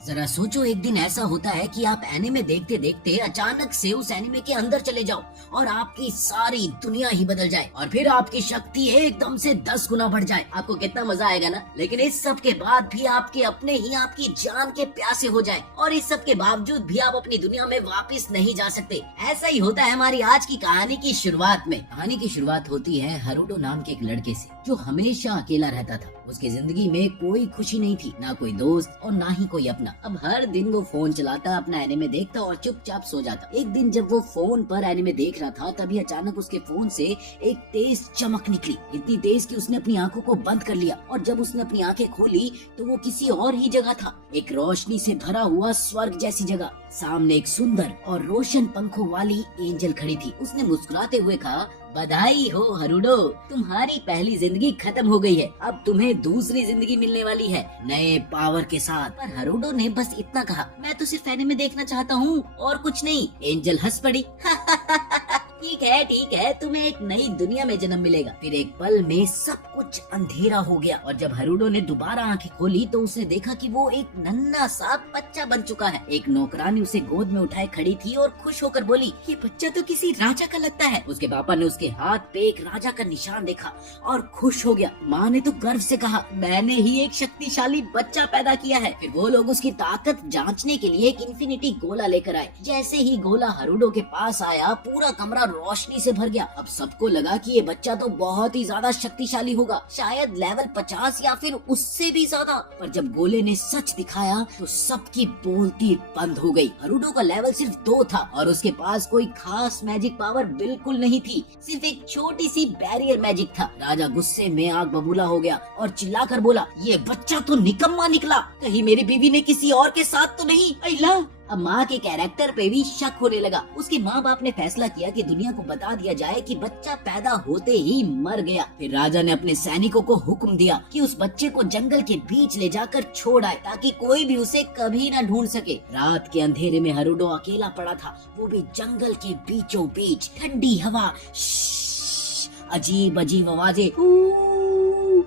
जरा सोचो, एक दिन ऐसा होता है कि आप एनिमे देखते देखते अचानक से उस एनिमे के अंदर चले जाओ और आपकी सारी दुनिया ही बदल जाए और फिर आपकी शक्ति एकदम से 10 गुना बढ़ जाए। आपको कितना मजा आएगा ना। लेकिन इस सब के बाद भी आपके अपने ही आपकी जान के प्यासे हो जाए और इस सब के बावजूद भी आप अपनी दुनिया में वापस नहीं जा सकते। ऐसा ही होता है हमारी आज की कहानी की शुरुआत में। कहानी की शुरुआत होती है हरुडो नाम के एक लड़के से जो हमेशा अकेला रहता था। उसकी जिंदगी में कोई खुशी नहीं थी, ना कोई दोस्त और ना ही कोई अपना। अब हर दिन वो फोन चलाता, अपना एनिमे देखता और चुपचाप सो जाता। एक दिन जब वो फोन पर एनिमे देख रहा था तभी अचानक उसके फोन से एक तेज चमक निकली, इतनी तेज कि उसने अपनी आंखों को बंद कर लिया और जब उसने अपनी आंखें खोली तो वो किसी और ही जगह था, एक रोशनी से भरा हुआ स्वर्ग जैसी जगह। सामने एक सुंदर और रोशन पंखों वाली एंजल खड़ी थी। उसने मुस्कुराते हुए कहा, बधाई हो हरुडो, तुम्हारी पहली जिंदगी खत्म हो गई है, अब तुम्हें दूसरी जिंदगी मिलने वाली है नए पावर के साथ। पर हरुडो ने बस इतना कहा, मैं तो सिर्फ एनिमे देखना चाहता हूँ और कुछ नहीं। एंजल हंस पड़ी ठीक है, तुम्हें एक नई दुनिया में जन्म मिलेगा। फिर एक पल में सब कुछ अंधेरा हो गया और जब हरुडो ने दोबारा आंखें खोली तो उसने देखा कि वो एक नन्हा सा बच्चा बन चुका है। एक नौकरानी उसे गोद में उठाए खड़ी थी और खुश होकर बोली, ये बच्चा तो किसी राजा का लगता है। उसके पापा ने उसके हाथ पे एक राजा का निशान देखा और खुश हो गया। माँ ने तो गर्व से कहा, मैंने ही एक शक्तिशाली बच्चा पैदा किया है। फिर वो लोग उसकी ताकत जांचने के लिए एक इन्फिनिटी गोला लेकर आए। जैसे ही गोला हरुडो के पास आया पूरा कमरा रोशनी से भर गया। अब सबको लगा कि ये बच्चा तो बहुत ही ज्यादा शक्तिशाली होगा, शायद लेवल 50 या फिर उससे भी ज्यादा। पर जब गोले ने सच दिखाया तो सबकी बोलती बंद हो गई। हरुडो का लेवल सिर्फ 2 था और उसके पास कोई खास मैजिक पावर बिल्कुल नहीं थी, सिर्फ एक छोटी सी बैरियर मैजिक था। राजा गुस्से में आग बबूला हो गया और चिल्लाकर बोला, ये बच्चा तो निकम्मा निकला, कहीं मेरी बीवी ने किसी और के साथ तो नहीं। अल्लाह! अब माँ के कैरेक्टर पे भी शक होने लगा। उसके माँ बाप ने फैसला किया कि दुनिया को बता दिया जाए कि बच्चा पैदा होते ही मर गया। फिर राजा ने अपने सैनिकों को हुक्म दिया कि उस बच्चे को जंगल के बीच ले जाकर छोड़ आए ताकि कोई भी उसे कभी न ढूंढ सके। रात के अंधेरे में हरुडो अकेला पड़ा था, वो भी जंगल के बीचों बीच। ठंडी हवा, अजीब अजीब आवाजें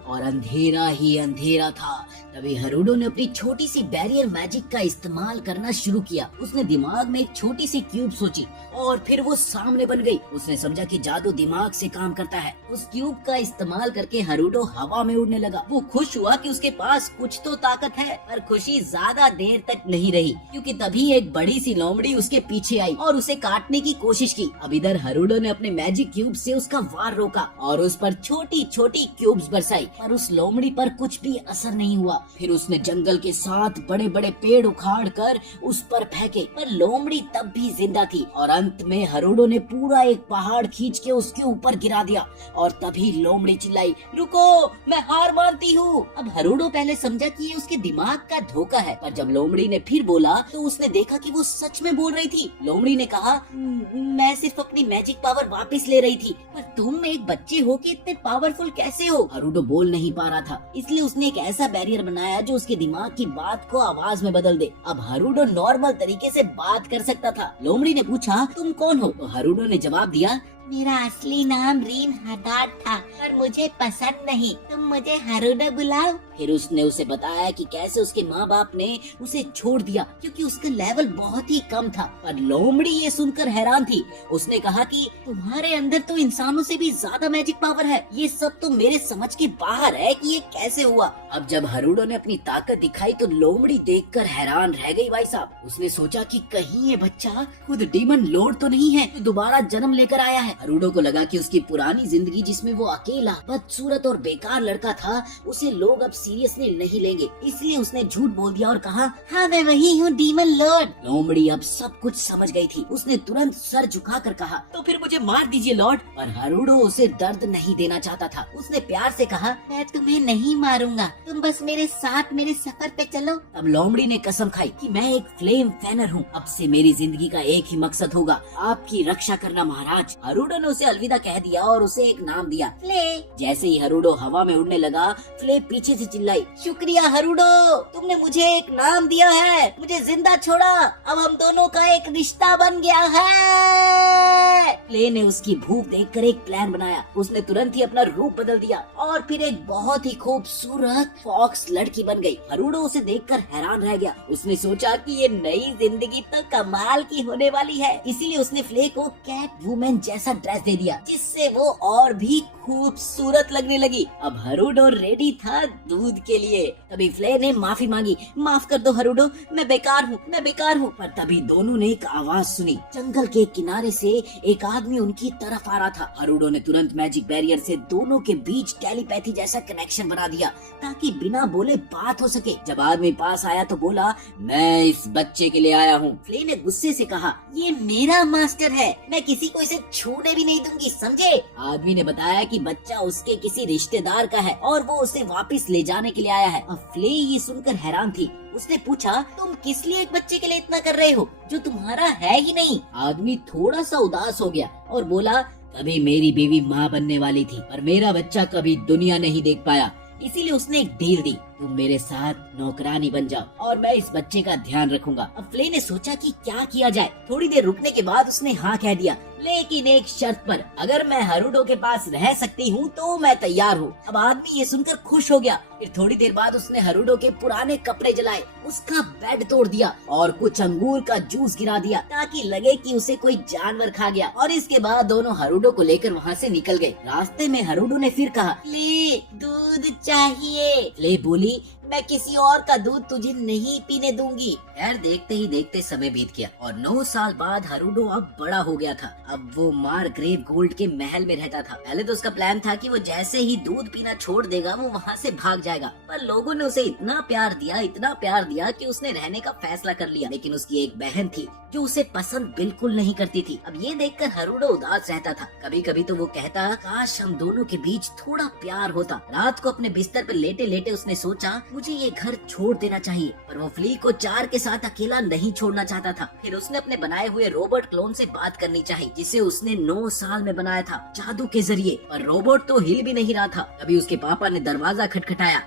और अंधेरा ही अंधेरा था। तभी हरुडो ने अपनी छोटी सी बैरियर मैजिक का इस्तेमाल करना शुरू किया। उसने दिमाग में एक छोटी सी क्यूब सोची और फिर वो सामने बन गई। उसने समझा कि जादू दिमाग से काम करता है। उस क्यूब का इस्तेमाल करके हरुडो हवा में उड़ने लगा। वो खुश हुआ कि उसके पास कुछ तो ताकत है, पर खुशी ज्यादा देर तक नहीं रही क्योंकि तभी एक बड़ी सी लोमड़ी उसके पीछे आई और उसे काटने की कोशिश की। अब इधर हरुडो ने अपने मैजिक क्यूब से उसका वार रोका और उस पर छोटी छोटी क्यूब्स बरसाई, पर उस लोमड़ी पर कुछ भी असर नहीं हुआ। फिर उसने जंगल के 7 बड़े बड़े पेड़ उखाड़ कर उस पर फेंके, पर लोमड़ी तब भी जिंदा थी और अंत में हरुडो ने पूरा एक पहाड़ खींच के उसके ऊपर गिरा दिया। और तभी लोमड़ी चिल्लाई, रुको, मैं हार मानती हूँ। अब हरुडो पहले समझा कि ये उसके दिमाग का धोखा है, पर जब लोमड़ी ने फिर बोला तो उसने देखा कि वो सच में बोल रही थी। लोमड़ी ने कहा, मैं सिर्फ अपनी मैजिक पावर वापस ले रही थी, पर तुम एक बच्चे हो के इतने पावरफुल कैसे हो? हरुडो बोल नहीं पा रहा था, इसलिए उसने एक ऐसा बैरियर बनाया जो उसके दिमाग की बात को आवाज में बदल दे। अब हरुडो नॉर्मल तरीके से बात कर सकता था। लोमड़ी ने पूछा, तुम कौन हो? तो हरुडो ने जवाब दिया, मेरा असली नाम रीन हदाद था, पर मुझे पसंद नहीं, तुम मुझे हरुडो बुलाओ। फिर उसने उसे बताया कि कैसे उसके माँ बाप ने उसे छोड़ दिया क्योंकि उसका लेवल बहुत ही कम था। पर लोमड़ी ये सुनकर हैरान थी। उसने कहा कि तुम्हारे अंदर तो इंसानों से भी ज्यादा मैजिक पावर है, ये सब तो मेरे समझ के बाहर है कि ये कैसे हुआ। अब जब हरुडो ने अपनी ताकत दिखाई तो लोमड़ी देखकर हैरान रह गई। भाई साहब, उसने सोचा कि कहीं ये बच्चा खुद डीमन लॉर्ड तो नहीं है, तो दोबारा जन्म लेकर आया है। हरुडो को लगा कि उसकी पुरानी जिंदगी जिसमें वो अकेला बदसूरत और बेकार लड़का था उसे लोग अब सीरियसली नहीं लेंगे, इसलिए उसने झूठ बोल दिया और कहा, हाँ मैं वही हूँ डीमन लॉर्ड। लोमड़ी अब सब कुछ समझ गई थी। उसने तुरंत सर झुकाकर कहा, तो फिर मुझे मार दीजिए लॉर्ड। पर हरुडो उसे दर्द नहीं देना चाहता था। उसने प्यार से कहा, मैं तुम्हें नहीं मारूंगा, तुम बस मेरे साथ मेरे सफर पे चलो। अब लोमड़ी ने कसम खाई कि मैं एक फ्लेम फैनर हूँ, अब से मेरी जिंदगी का एक ही मकसद होगा, आपकी रक्षा करना महाराज। हरुडो हरुडो ने उसे अलविदा कह दिया और उसे एक नाम दिया, फ्ले। जैसे ही हरुडो हवा में उड़ने लगा, फ्ले पीछे से चिल्लाई, शुक्रिया हरुडो, तुमने मुझे एक नाम दिया है, मुझे जिंदा छोड़ा, अब हम दोनों का एक रिश्ता बन गया है। फ्ले ने उसकी भूख देखकर एक प्लान बनाया। उसने तुरंत ही अपना रूप बदल दिया और फिर एक बहुत ही खूबसूरत फॉक्स लड़की बन गई। हरुडो उसे देखकर हैरान रह गया। उसने सोचा कि ये नई जिंदगी तो कमाल की होने वाली है, इसीलिए उसने फ्ले को कैट वुमेन जैसा ड्रेस दे दिया, जिससे वो और भी खूबसूरत लगने लगी। अब हरुडो रेडी था दूध के लिए। तभी फ्ले ने माफी मांगी, माफ कर दो हरुडो, मैं बेकार हूँ, मैं बेकार हूँ। पर तभी दोनों ने एक आवाज सुनी। जंगल के किनारे से एक आदमी उनकी तरफ आ रहा था। हरुडो ने तुरंत मैजिक बैरियर से दोनों के बीच टेलीपैथी जैसा कनेक्शन बना दिया ताकि बिना बोले बात हो सके। जब आदमी पास आया तो बोला, मैं इस बच्चे के लिए आया हूँ। फ्ले ने गुस्से से कहा, ये मेरा मास्टर है, मैं किसी को इसे छूने भी नहीं दूंगी, समझे? आदमी ने बताया कि बच्चा उसके किसी रिश्तेदार का है और वो उसे वापस ले जाने के लिए आया है। अब फ्ले ये सुनकर हैरान थी। उसने पूछा, तुम किस लिए एक बच्चे के लिए इतना कर रहे हो जो तुम्हारा है ही नहीं? आदमी थोड़ा सा उदास हो गया और बोला, कभी मेरी बीवी माँ बनने वाली थी पर मेरा बच्चा कभी दुनिया नहीं देख पाया, इसीलिए उसने एक डील दी, तुम मेरे साथ नौकरानी बन जाओ और मैं इस बच्चे का ध्यान रखूंगा। अब फ्ले ने सोचा कि क्या किया जाए। थोड़ी देर रुकने के बाद उसने हाँ कह दिया, लेकिन एक शर्त पर, अगर मैं हरुडो के पास रह सकती हूँ तो मैं तैयार हूँ। अब आदमी ये सुनकर खुश हो गया। फिर थोड़ी देर बाद उसने हरुडो के पुराने कपड़े जलाए, उसका बेड तोड़ दिया और कुछ अंगूर का जूस गिरा दिया ताकि लगे कि उसे कोई जानवर खा गया। और इसके बाद दोनों हरुडो को लेकर वहाँ से निकल गए। रास्ते में हरुडो ने फिर कहा, ले दूध चाहिए। ले बोली, मैं किसी और का दूध तुझे नहीं पीने दूंगी। यार देखते ही देखते समय बीत गया और 9 साल बाद हरुडो अब बड़ा हो गया था। अब वो मारग्रेव गोल्ड के महल में रहता था। पहले तो उसका प्लान था कि वो जैसे ही दूध पीना छोड़ देगा वो वहाँ से भाग जाएगा, पर लोगों ने उसे इतना प्यार दिया कि उसने रहने का फैसला कर लिया। लेकिन उसकी एक बहन थी जो उसे पसंद बिल्कुल नहीं करती थी। अब ये देखकर हरुडो उदास रहता था। कभी कभी तो वो कहता, काश हम दोनों के बीच थोड़ा प्यार होता। रात को अपने बिस्तर पर लेटे लेटे उसने सोचा, मुझे ये घर छोड़ देना चाहिए, पर वो फ्ली को 4 के साथ अकेला नहीं छोड़ना चाहता था। फिर उसने अपने बनाए हुए रोबोट क्लोन से बात करनी चाहिए, जिसे उसने 9 साल में बनाया था जादू के जरिए। पर रोबोट तो हिल भी नहीं रहा था। तभी उसके पापा ने दरवाजा खटखटाया।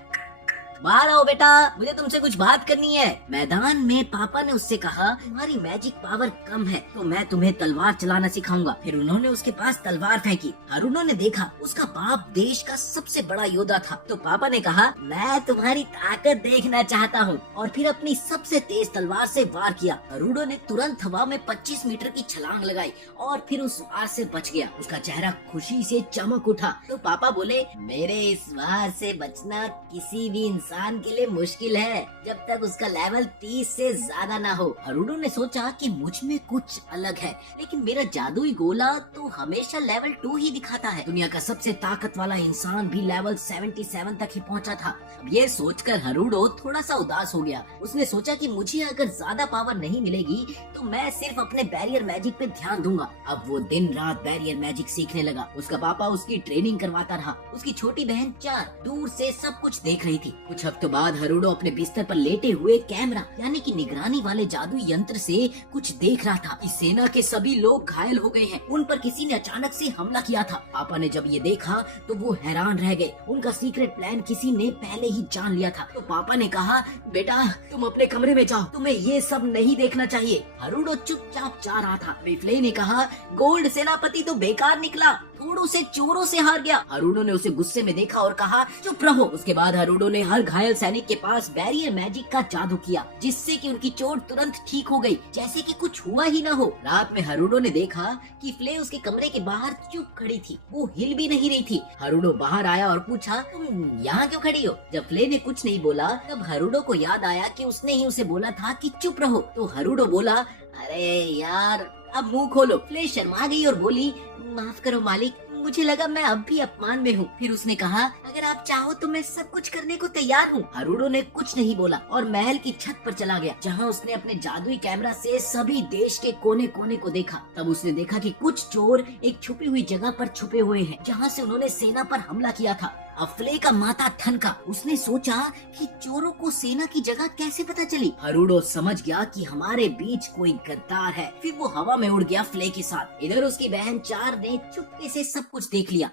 बाहर आओ बेटा, मुझे तुमसे कुछ बात करनी है। मैदान में पापा ने उससे कहा, तुम्हारी मैजिक पावर कम है तो मैं तुम्हें तलवार चलाना सिखाऊंगा। फिर उन्होंने उसके पास तलवार फेंकी। हरुडो ने देखा उसका बाप देश का सबसे बड़ा योद्धा था। तो पापा ने कहा, मैं तुम्हारी ताकत देखना चाहता हूँ, और फिर अपनी सबसे तेज तलवार से वार किया। हरुडो ने तुरंत हवा में 25 मीटर की छलांग लगाई और फिर उस वार से बच गया। उसका चेहरा खुशी से चमक उठा। तो पापा बोले, मेरे इस वार से बचना किसी भी इंसान के लिए मुश्किल है जब तक उसका लेवल 30 से ज्यादा ना हो। हरुडो ने सोचा कि मुझ में कुछ अलग है, लेकिन मेरा जादुई गोला तो हमेशा लेवल 2 ही दिखाता है। दुनिया का सबसे ताकत वाला इंसान भी लेवल 77 तक ही पहुंचा था। अब ये सोचकर हरुडो थोड़ा सा उदास हो गया। उसने सोचा कि मुझे अगर ज्यादा पावर नहीं मिलेगी तो मैं सिर्फ अपने बैरियर मैजिक पे ध्यान दूंगा। अब वो दिन रात बैरियर मैजिक सीखने लगा। उसका पापा उसकी ट्रेनिंग करवाता रहा। उसकी छोटी बहन 4 दूर से सब कुछ देख रही थी। कुछ हफ्तों बाद हरुडो अपने बिस्तर पर लेटे हुए कैमरा यानी कि निगरानी वाले जादू यंत्र से कुछ देख रहा था कि सेना के सभी लोग घायल हो गए हैं। उन पर किसी ने अचानक से हमला किया था। पापा ने जब ये देखा तो वो हैरान रह गए। उनका सीक्रेट प्लान किसी ने पहले ही जान लिया था। तो पापा ने कहा, बेटा तुम अपने कमरे में जाओ, तुम्हें ये सब नहीं देखना चाहिए। हरुडो चुपचाप जा रहा था। फ्ले ने कहा, गोल्ड सेनापति तो बेकार निकला, थोड़ों से चोरों से हार गया। हरुडो ने उसे गुस्से में देखा और कहा, चुप रहो। उसके बाद हरुडो ने हर घायल सैनिक के पास बैरियर मैजिक का जादू किया, जिससे कि उनकी चोट तुरंत ठीक हो गई, जैसे कि कुछ हुआ ही ना हो। रात में हरुडो ने देखा कि फ्ले उसके कमरे के बाहर चुप खड़ी थी, वो हिल भी नहीं रही थी। हरुडो बाहर आया और पूछा, तुम यहाँ क्यों खड़ी हो? जब फ्ले ने कुछ नहीं बोला तब हरुडो को याद आया कि उसने ही उसे बोला था कि चुप रहो। तो हरुडो बोला, अरे यार अब मुंह खोलो। फ्ले शर्मा गई और बोली, माफ करो मालिक, मुझे लगा मैं अब भी अपमान में हूँ। फिर उसने कहा, अगर आप चाहो तो मैं सब कुछ करने को तैयार हूँ। हरुडो ने कुछ नहीं बोला और महल की छत पर चला गया, जहाँ उसने अपने जादुई कैमरा से सभी देश के कोने कोने को देखा। तब उसने देखा कि कुछ चोर एक छुपी हुई जगह पर छुपे हुए हैं, जहाँ से उन्होंने सेना पर हमला किया था। अब फ्ले का माथा ठनका। उसने सोचा कि चोरों को सेना की जगह कैसे पता चली। हरुडो समझ गया कि हमारे बीच कोई गद्दार है। फिर वो हवा में उड़ गया फ्ले के साथ। इधर उसकी बहन चार ने चुपके से सब कुछ देख लिया।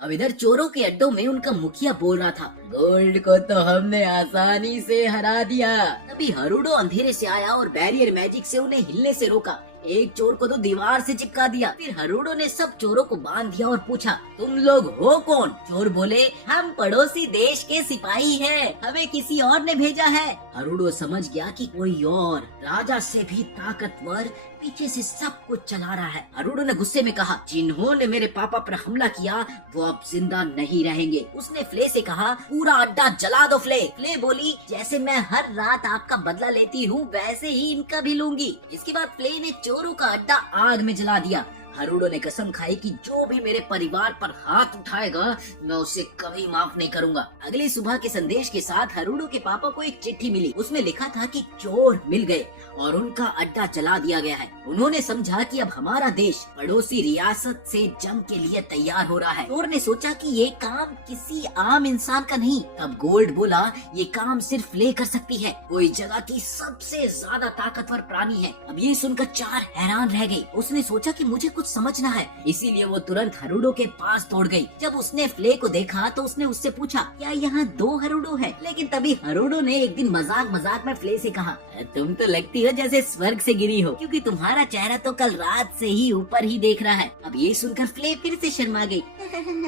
अब इधर चोरों के अड्डों में उनका मुखिया बोल रहा था, गोल्ड को तो हमने आसानी से हरा दिया। तभी हरुडो अंधेरे से आया और बैरियर मैजिक से उन्हें हिलने से रोका। एक चोर को तो दीवार से चिपका दिया। फिर हरुडो ने सब चोरों को बांध दिया और पूछा, तुम लोग हो कौन? चोर बोले, हम पड़ोसी देश के सिपाही हैं, हमें किसी और ने भेजा है। हरुडो समझ गया कि कोई और राजा से भी ताकतवर पीछे से सब कुछ चला रहा है। हरुडो ने गुस्से में कहा, जिन्होंने मेरे पापा पर हमला किया वो अब जिंदा नहीं रहेंगे। उसने फ्ले से कहा, पूरा अड्डा जला दो फ्ले। फ्ले बोली, जैसे मैं हर रात आपका बदला लेती हूँ वैसे ही इनका भी लूंगी। इसके बाद फ्ले ने चोरों का अड्डा आग में जला दिया। हरुडो ने कसम खाई कि जो भी मेरे परिवार पर हाथ उठाएगा मैं उसे कभी माफ नहीं करूंगा। अगली सुबह के संदेश के साथ हरुडो के पापा को एक चिट्ठी मिली। उसमें लिखा था कि चोर मिल गए और उनका अड्डा जला दिया गया है। उन्होंने समझा कि अब हमारा देश पड़ोसी रियासत से जंग के लिए तैयार हो रहा है। चोर ने सोचा कि ये काम किसी आम इंसान का नहीं। तब गोल्ड बोला, ये काम सिर्फ फ्ले कर सकती है, कोई जगह की सबसे ज्यादा ताकतवर प्राणी है। अब ये सुनकर चार हैरान रह गई। उसने सोचा कि मुझे समझना है, इसीलिए वो तुरंत हरुडो के पास दौड़ गई। जब उसने फ्ले को देखा तो उसने उससे पूछा, क्या यहाँ दो हरुडो है? लेकिन तभी हरुडो ने एक दिन मजाक मजाक में फ्ले से कहा, तुम तो लगती हो जैसे स्वर्ग से गिरी हो, क्योंकि तुम्हारा चेहरा तो कल रात से ही ऊपर ही देख रहा है। अब ये सुनकर फ्ले फिर से शर्मा गई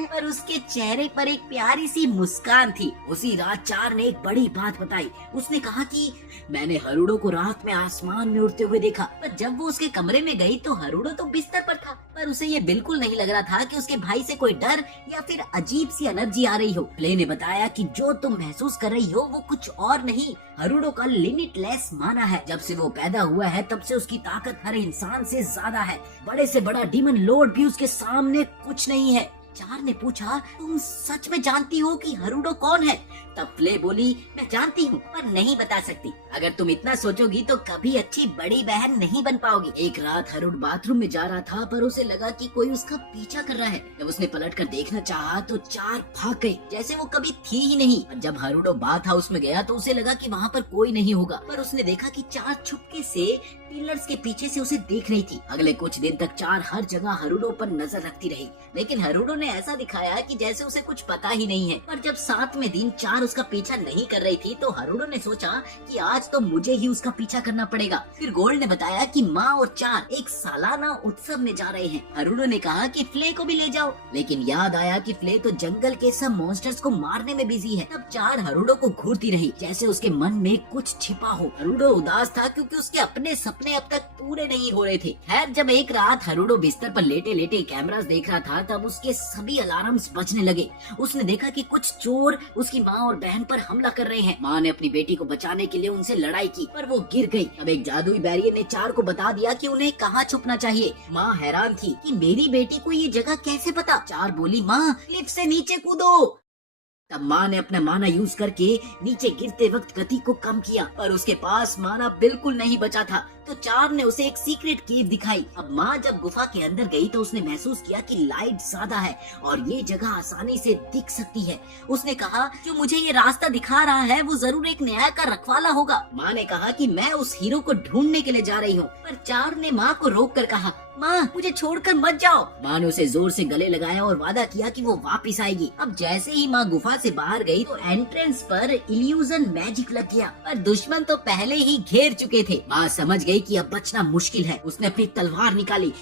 पर उसके चेहरे पर एक प्यारी सी मुस्कान थी। उसी रात चार ने एक बड़ी बात बताई। उसने कहा कि मैंने हरुडो को रात में आसमान में उड़ते हुए देखा, पर जब वो उसके कमरे में गई तो हरुडो तो बिस्तर पर था, पर उसे ये बिल्कुल नहीं लग रहा था कि उसके भाई से कोई डर या फिर अजीब सी एनर्जी आ रही हो। फ्ले ने बताया कि जो तुम महसूस कर रही हो वो कुछ और नहीं, हरुडो का लिमिटलेस माना है। जब से वो पैदा हुआ है तब से उसकी ताकत हर इंसान से ज्यादा है। बड़े से बड़ा डीमन लॉर्ड भी उसके सामने कुछ नहीं है। चार ने पूछा, तुम सच में जानती हो कि हरुडो कौन है? तब फ्ले बोली, मैं जानती हूँ पर नहीं बता सकती। अगर तुम इतना सोचोगी तो कभी अच्छी बड़ी बहन नहीं बन पाओगी। एक रात हरुडो बाथरूम में जा रहा था पर उसे लगा कि कोई उसका पीछा कर रहा है। जब उसने पलटकर देखना चाहा तो चार भाग गई जैसे वो कभी थी ही नहीं। जब हरुडो बाथ हाउस में गया तो उसे लगा कि वहाँ पर कोई नहीं होगा, पर उसने देखा कि चार चुपके से पिलर्स के पीछे से उसे देख रही थी। अगले कुछ दिन तक चार हर जगह हरुडो पर नजर रखती रही, लेकिन हरुडो ने ऐसा दिखाया कि जैसे उसे कुछ पता ही नहीं है। पर जब 7वें दिन चार उसका पीछा नहीं कर रही थी तो हरुडो ने सोचा कि आज तो मुझे ही उसका पीछा करना पड़ेगा। फिर गोल्ड ने बताया कि माँ और चार एक सालाना उत्सव में जा रहे हैं। हरुडो ने कहा कि फ्ले को भी ले जाओ, लेकिन याद आया कि फ्ले तो जंगल के सब मॉन्स्टर्स को मारने में बिजी है। तब चार हरुडो को घूरती रही जैसे उसके मन में कुछ छिपा हो। हरुडो उदास था क्योंकि उसके अपने सपने अब तक पूरे नहीं हो रहे थे। खैर जब एक रात हरुडो बिस्तर पर लेटे लेटे कैमरास देख रहा था तब उसके सभी अलार्म्स बजने लगे। उसने देखा कि कुछ चोर उसकी माँ और बहन पर हमला कर रहे हैं। माँ ने अपनी बेटी को बचाने के लिए उनसे लड़ाई की पर वो गिर गई। अब एक जादुई बैरियर ने चार को बता दिया कि उन्हें कहाँ छुपना चाहिए। माँ हैरान थी कि मेरी बेटी को ये जगह कैसे पता। चार बोली, माँ क्लिफ से नीचे कूदो। तब माँ ने अपना माना यूज करके नीचे गिरते वक्त गति को कम किया, पर उसके पास माना बिल्कुल नहीं बचा था। तो चार ने उसे एक सीक्रेट केव दिखाई। अब माँ जब गुफा के अंदर गई तो उसने महसूस किया कि लाइट ज्यादा है और ये जगह आसानी से दिख सकती है। उसने कहा, जो मुझे ये रास्ता दिखा रहा है वो जरूर एक न्याय का रखवाला होगा। माँ ने कहा कि मैं उस हीरो को ढूंढने के लिए जा रही हूँ, पर चार ने माँ को रोक कर कहा, माँ मुझे छोड़कर मत जाओ। माँ ने उसे जोर से गले लगाया और वादा किया कि वो वापस आएगी। अब जैसे ही माँ गुफा से बाहर गई तो एंट्रेंस पर इल्यूजन मैजिक लग गया, पर दुश्मन तो पहले ही घेर चुके थे। माँ समझ गई कि अब बचना मुश्किल है। उसने अपनी तलवार निकाली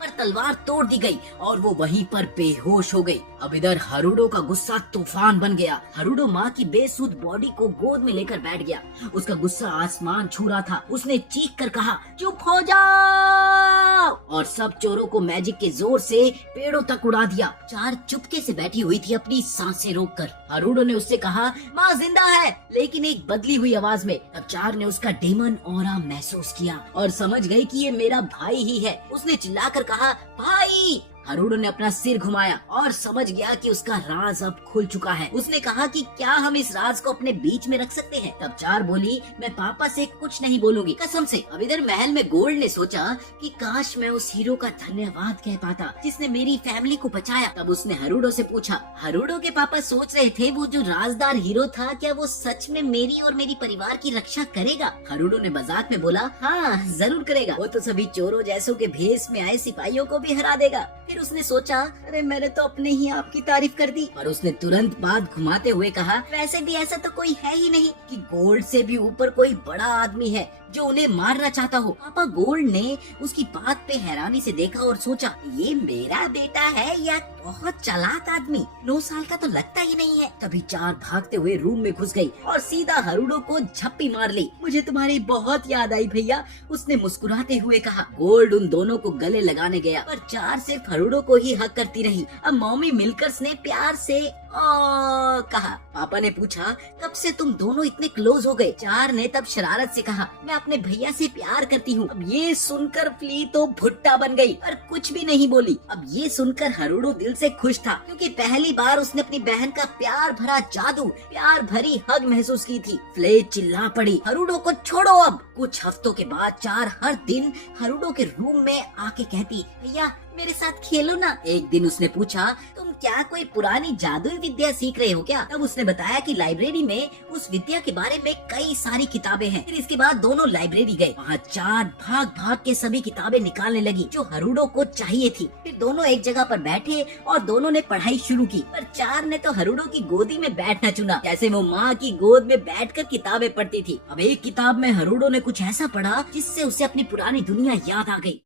पर तलवार तोड़ दी गई और वो वहीं पर बेहोश हो गई। अब इधर हरुडो का गुस्सा तूफान बन गया। हरुडो माँ की बेसुध बॉडी को गोद में लेकर बैठ गया। उसका गुस्सा आसमान छू रहा था। उसने चीख कर कहा, चुप हो जाओ, और सब चोरों को मैजिक के जोर से पेड़ों तक उड़ा दिया। चार चुपके से बैठी हुई थी अपनी सांसें रोककर। हरुडो ने उससे कहा, माँ जिंदा है, लेकिन एक बदली हुई आवाज में। तब चार ने उसका डेमन ऑरा महसूस किया और समझ गई कि ये मेरा भाई ही है। उसने चिल्लाकर कहा, भाई। हरुडो ने अपना सिर घुमाया और समझ गया कि उसका राज अब खुल चुका है। उसने कहा कि क्या हम इस राज को अपने बीच में रख सकते हैं? तब चार बोली, मैं पापा से कुछ नहीं बोलूंगी, कसम से। अब इधर महल में गोल्ड ने सोचा कि काश मैं उस हीरो का धन्यवाद कह पाता जिसने मेरी फैमिली को बचाया। तब उसने हरुडो से पूछा, हरुडो के पापा सोच रहे थे वो जो राजदार हीरो था क्या वो सच में मेरी और मेरी परिवार की रक्षा करेगा? हरुडो ने मजाक में बोला, हाँ जरूर करेगा, वो तो सभी चोरों जैसों के भेष में आए सिपाहियों को भी हरा देगा। फिर उसने सोचा, अरे मैंने तो अपने ही आप की तारीफ कर दी। और उसने तुरंत बात घुमाते हुए कहा, वैसे भी ऐसा तो कोई है ही नहीं कि गोल्ड से भी ऊपर कोई बड़ा आदमी है जो उन्हें मारना चाहता हो। पापा गोल्ड ने उसकी बात पे हैरानी से देखा और सोचा, ये मेरा बेटा है या बहुत चालाक आदमी, 9 साल का तो लगता ही नहीं है। तभी चार भागते हुए रूम में घुस गई और सीधा हरुडो को झप्पी मार ली। मुझे तुम्हारी बहुत याद आई भैया, उसने मुस्कुराते हुए कहा। गोल्ड उन दोनों को गले लगाने गया पर चार सिर्फ हरुडो को ही हक करती रही। अब मॉमी मिलकर ने प्यार से कहा। पापा ने पूछा, कब से तुम दोनों इतने क्लोज हो गए? चार ने तब शरारत से कहा, मैं अपने भैया से प्यार करती हूँ। अब ये सुनकर फ्ली तो भुट्टा बन गई पर कुछ भी नहीं बोली। अब ये सुनकर हरुडो दिल से खुश था क्योंकि पहली बार उसने अपनी बहन का प्यार भरा जादू, प्यार भरी हग महसूस की थी। फ्ले चिल्ला पड़ी, हरुडो को छोड़ो अब। कुछ हफ्तों के बाद चार हर दिन हरुडो के रूम में आके कहती, भैया मेरे साथ खेलो ना। एक दिन उसने पूछा, तुम क्या कोई पुरानी जादुई विद्या सीख रहे हो क्या? तब उसने बताया कि लाइब्रेरी में उस विद्या के बारे में कई सारी किताबें हैं। फिर इसके बाद दोनों लाइब्रेरी गए। वहाँ चार भाग भाग के सभी किताबें निकालने लगी जो हरुडो को चाहिए थी। फिर दोनों एक जगह पर बैठे और दोनों ने पढ़ाई शुरू की। पर चार ने तो हरुडो की गोदी में बैठना चुना, जैसे वो माँ की गोद में बैठकर किताबें पढ़ती थी। अब एक किताब में हरुडो ने कुछ ऐसा पढ़ा जिससे उसे अपनी पुरानी दुनिया याद आ गई।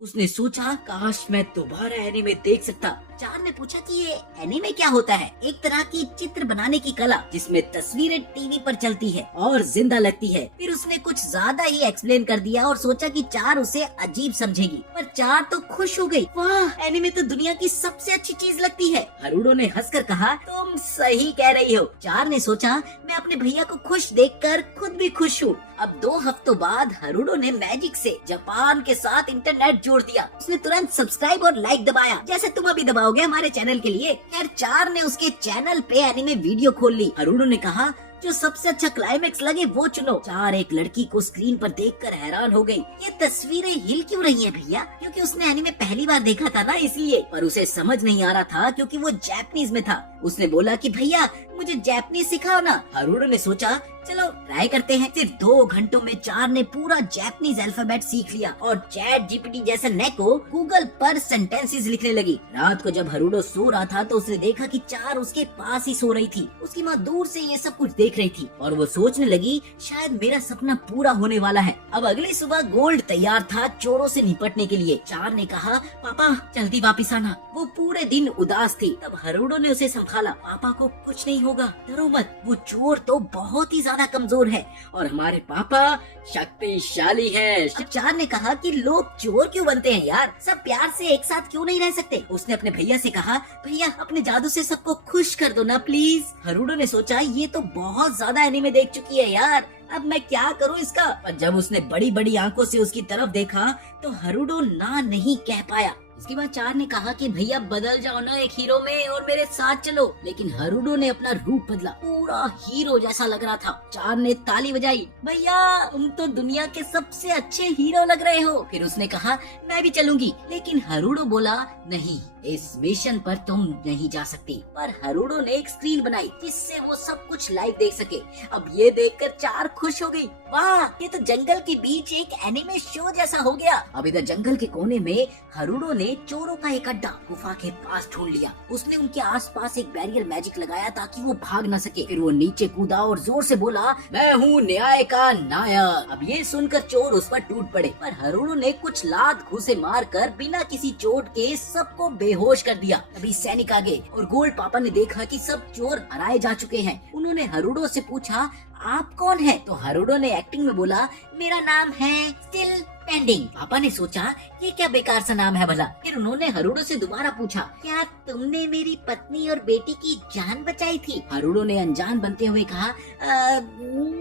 उसने सोचा, काश मैं दोबारा एनीमे देख सकता। चार ने पूछा कि ये एनीमे क्या होता है? एक तरह की चित्र बनाने की कला जिसमें तस्वीरें टीवी पर चलती है और जिंदा लगती है। फिर उसने कुछ ज्यादा ही एक्सप्लेन कर दिया और सोचा कि चार उसे अजीब समझेगी, पर चार तो खुश हो गई। वाह, एनीमे तो दुनिया की सबसे अच्छी चीज लगती है। हरुडो ने हंसकर कहा, तुम सही कह रही हो। चार ने सोचा, मैं अपने भैया को खुश देखकर खुद भी खुश हूँ। अब 2 हफ्तों बाद हरुडो ने मैजिक से जापान के साथ इंटरनेट जोड़ दिया। उसने तुरंत सब्सक्राइब और लाइक दबाया, जैसे तुम अभी दबाओगे हमारे चैनल के लिए। खैर चार ने उसके चैनल पे एनीमे वीडियो खोल ली। हरुडो ने कहा, जो सबसे अच्छा क्लाइमेक्स लगे वो चुनो। चार एक लड़की को स्क्रीन पर देखकर हैरान हो गई। ये तस्वीरें हिल क्यों रही हैं भैया? क्योंकि उसने एनीमे पहली बार देखा था ना, इसलिए। पर उसे समझ नहीं आ रहा था क्योंकि वो जापानीज में था। उसने बोला कि भैया मुझे जापानीज सिखाओ ना। हरुडो ने सोचा, चलो ट्राई करते हैं। सिर्फ 2 घंटों में चार ने पूरा जापानीज अल्फाबेट सीख लिया और चैट जीपीटी जैसे नेको गूगल पर सेंटेंसेस लिखने लगी। रात को जब हरुडो सो रहा था तो उसने देखा कि चार उसके पास ही सो रही थी। उसकी माँ दूर से ये सब कुछ देख रही थी और वो सोचने लगी, शायद मेरा सपना पूरा होने वाला है। अब अगली सुबह गोल्ड तैयार था चोरों से निपटने के लिए। चार ने कहा, पापा जल्दी वापिस आना। वो पूरे दिन उदास थी। तब हरुडो ने उसे संभाला, पापा को कुछ नहीं होगा, डरो मत। वो चोर तो बहुत ही ज्यादा कमजोर है और हमारे पापा शक्तिशाली हैं। चार ने कहा कि लोग चोर क्यों बनते हैं यार, सब प्यार से एक साथ क्यों नहीं रह सकते? उसने अपने भैया से कहा, भैया अपने जादू से सबको खुश कर दो ना प्लीज। हरुडो ने सोचा, ये तो बहुत ज्यादा एनीमे देख चुकी है यार, अब मैं क्या करूं इसका? और जब उसने बड़ी बड़ी आंखों से उसकी तरफ देखा तो हरुडो ना नहीं कह पाया। इसके बाद चार ने कहा कि भैया बदल जाओ ना एक हीरो में और मेरे साथ चलो। लेकिन हरुडो ने अपना रूप बदला, पूरा हीरो जैसा लग रहा था। चार ने ताली बजाई, भैया तुम तो दुनिया के सबसे अच्छे हीरो लग रहे हो। फिर उसने कहा, मैं भी चलूंगी। लेकिन हरुडो बोला, नहीं इस मिशन पर तुम नहीं जा सकती। पर हरुडो ने एक स्क्रीन बनाई जिससे वो सब कुछ लाइव देख सके। अब ये देखकर चार खुश हो गई, वाह ये तो जंगल के बीच एक एनिमे शो जैसा हो गया। अब इधर जंगल के कोने में हरुडो ने चोरों का एक अड्डा गुफा के पास ढूंढ लिया। उसने उनके आसपास एक बैरियर मैजिक लगाया ताकि वो भाग न सके। फिर वो नीचे कूदा और जोर से बोला, मैं हूँ न्याय का नायक। अब ये सुनकर चोर उस पर टूट पड़े, पर हरुडो ने कुछ लात घूंसे मारकर बिना किसी चोट के सबको बेहोश कर दिया। तभी सैनिक आ गए और गोल्ड पापा ने देखा कि सब चोर हराए जा चुके हैं। उन्होंने हरुडो से पूछा, आप कौन है? तो हरुडो ने एक्टिंग में बोला, मेरा नाम है स्टिल पेंडिंग। पापा ने सोचा ये क्या बेकार सा नाम है भला। फिर उन्होंने हरुडो से दोबारा पूछा, क्या तुमने मेरी पत्नी और बेटी की जान बचाई थी? हरुडो ने अनजान बनते हुए कहा,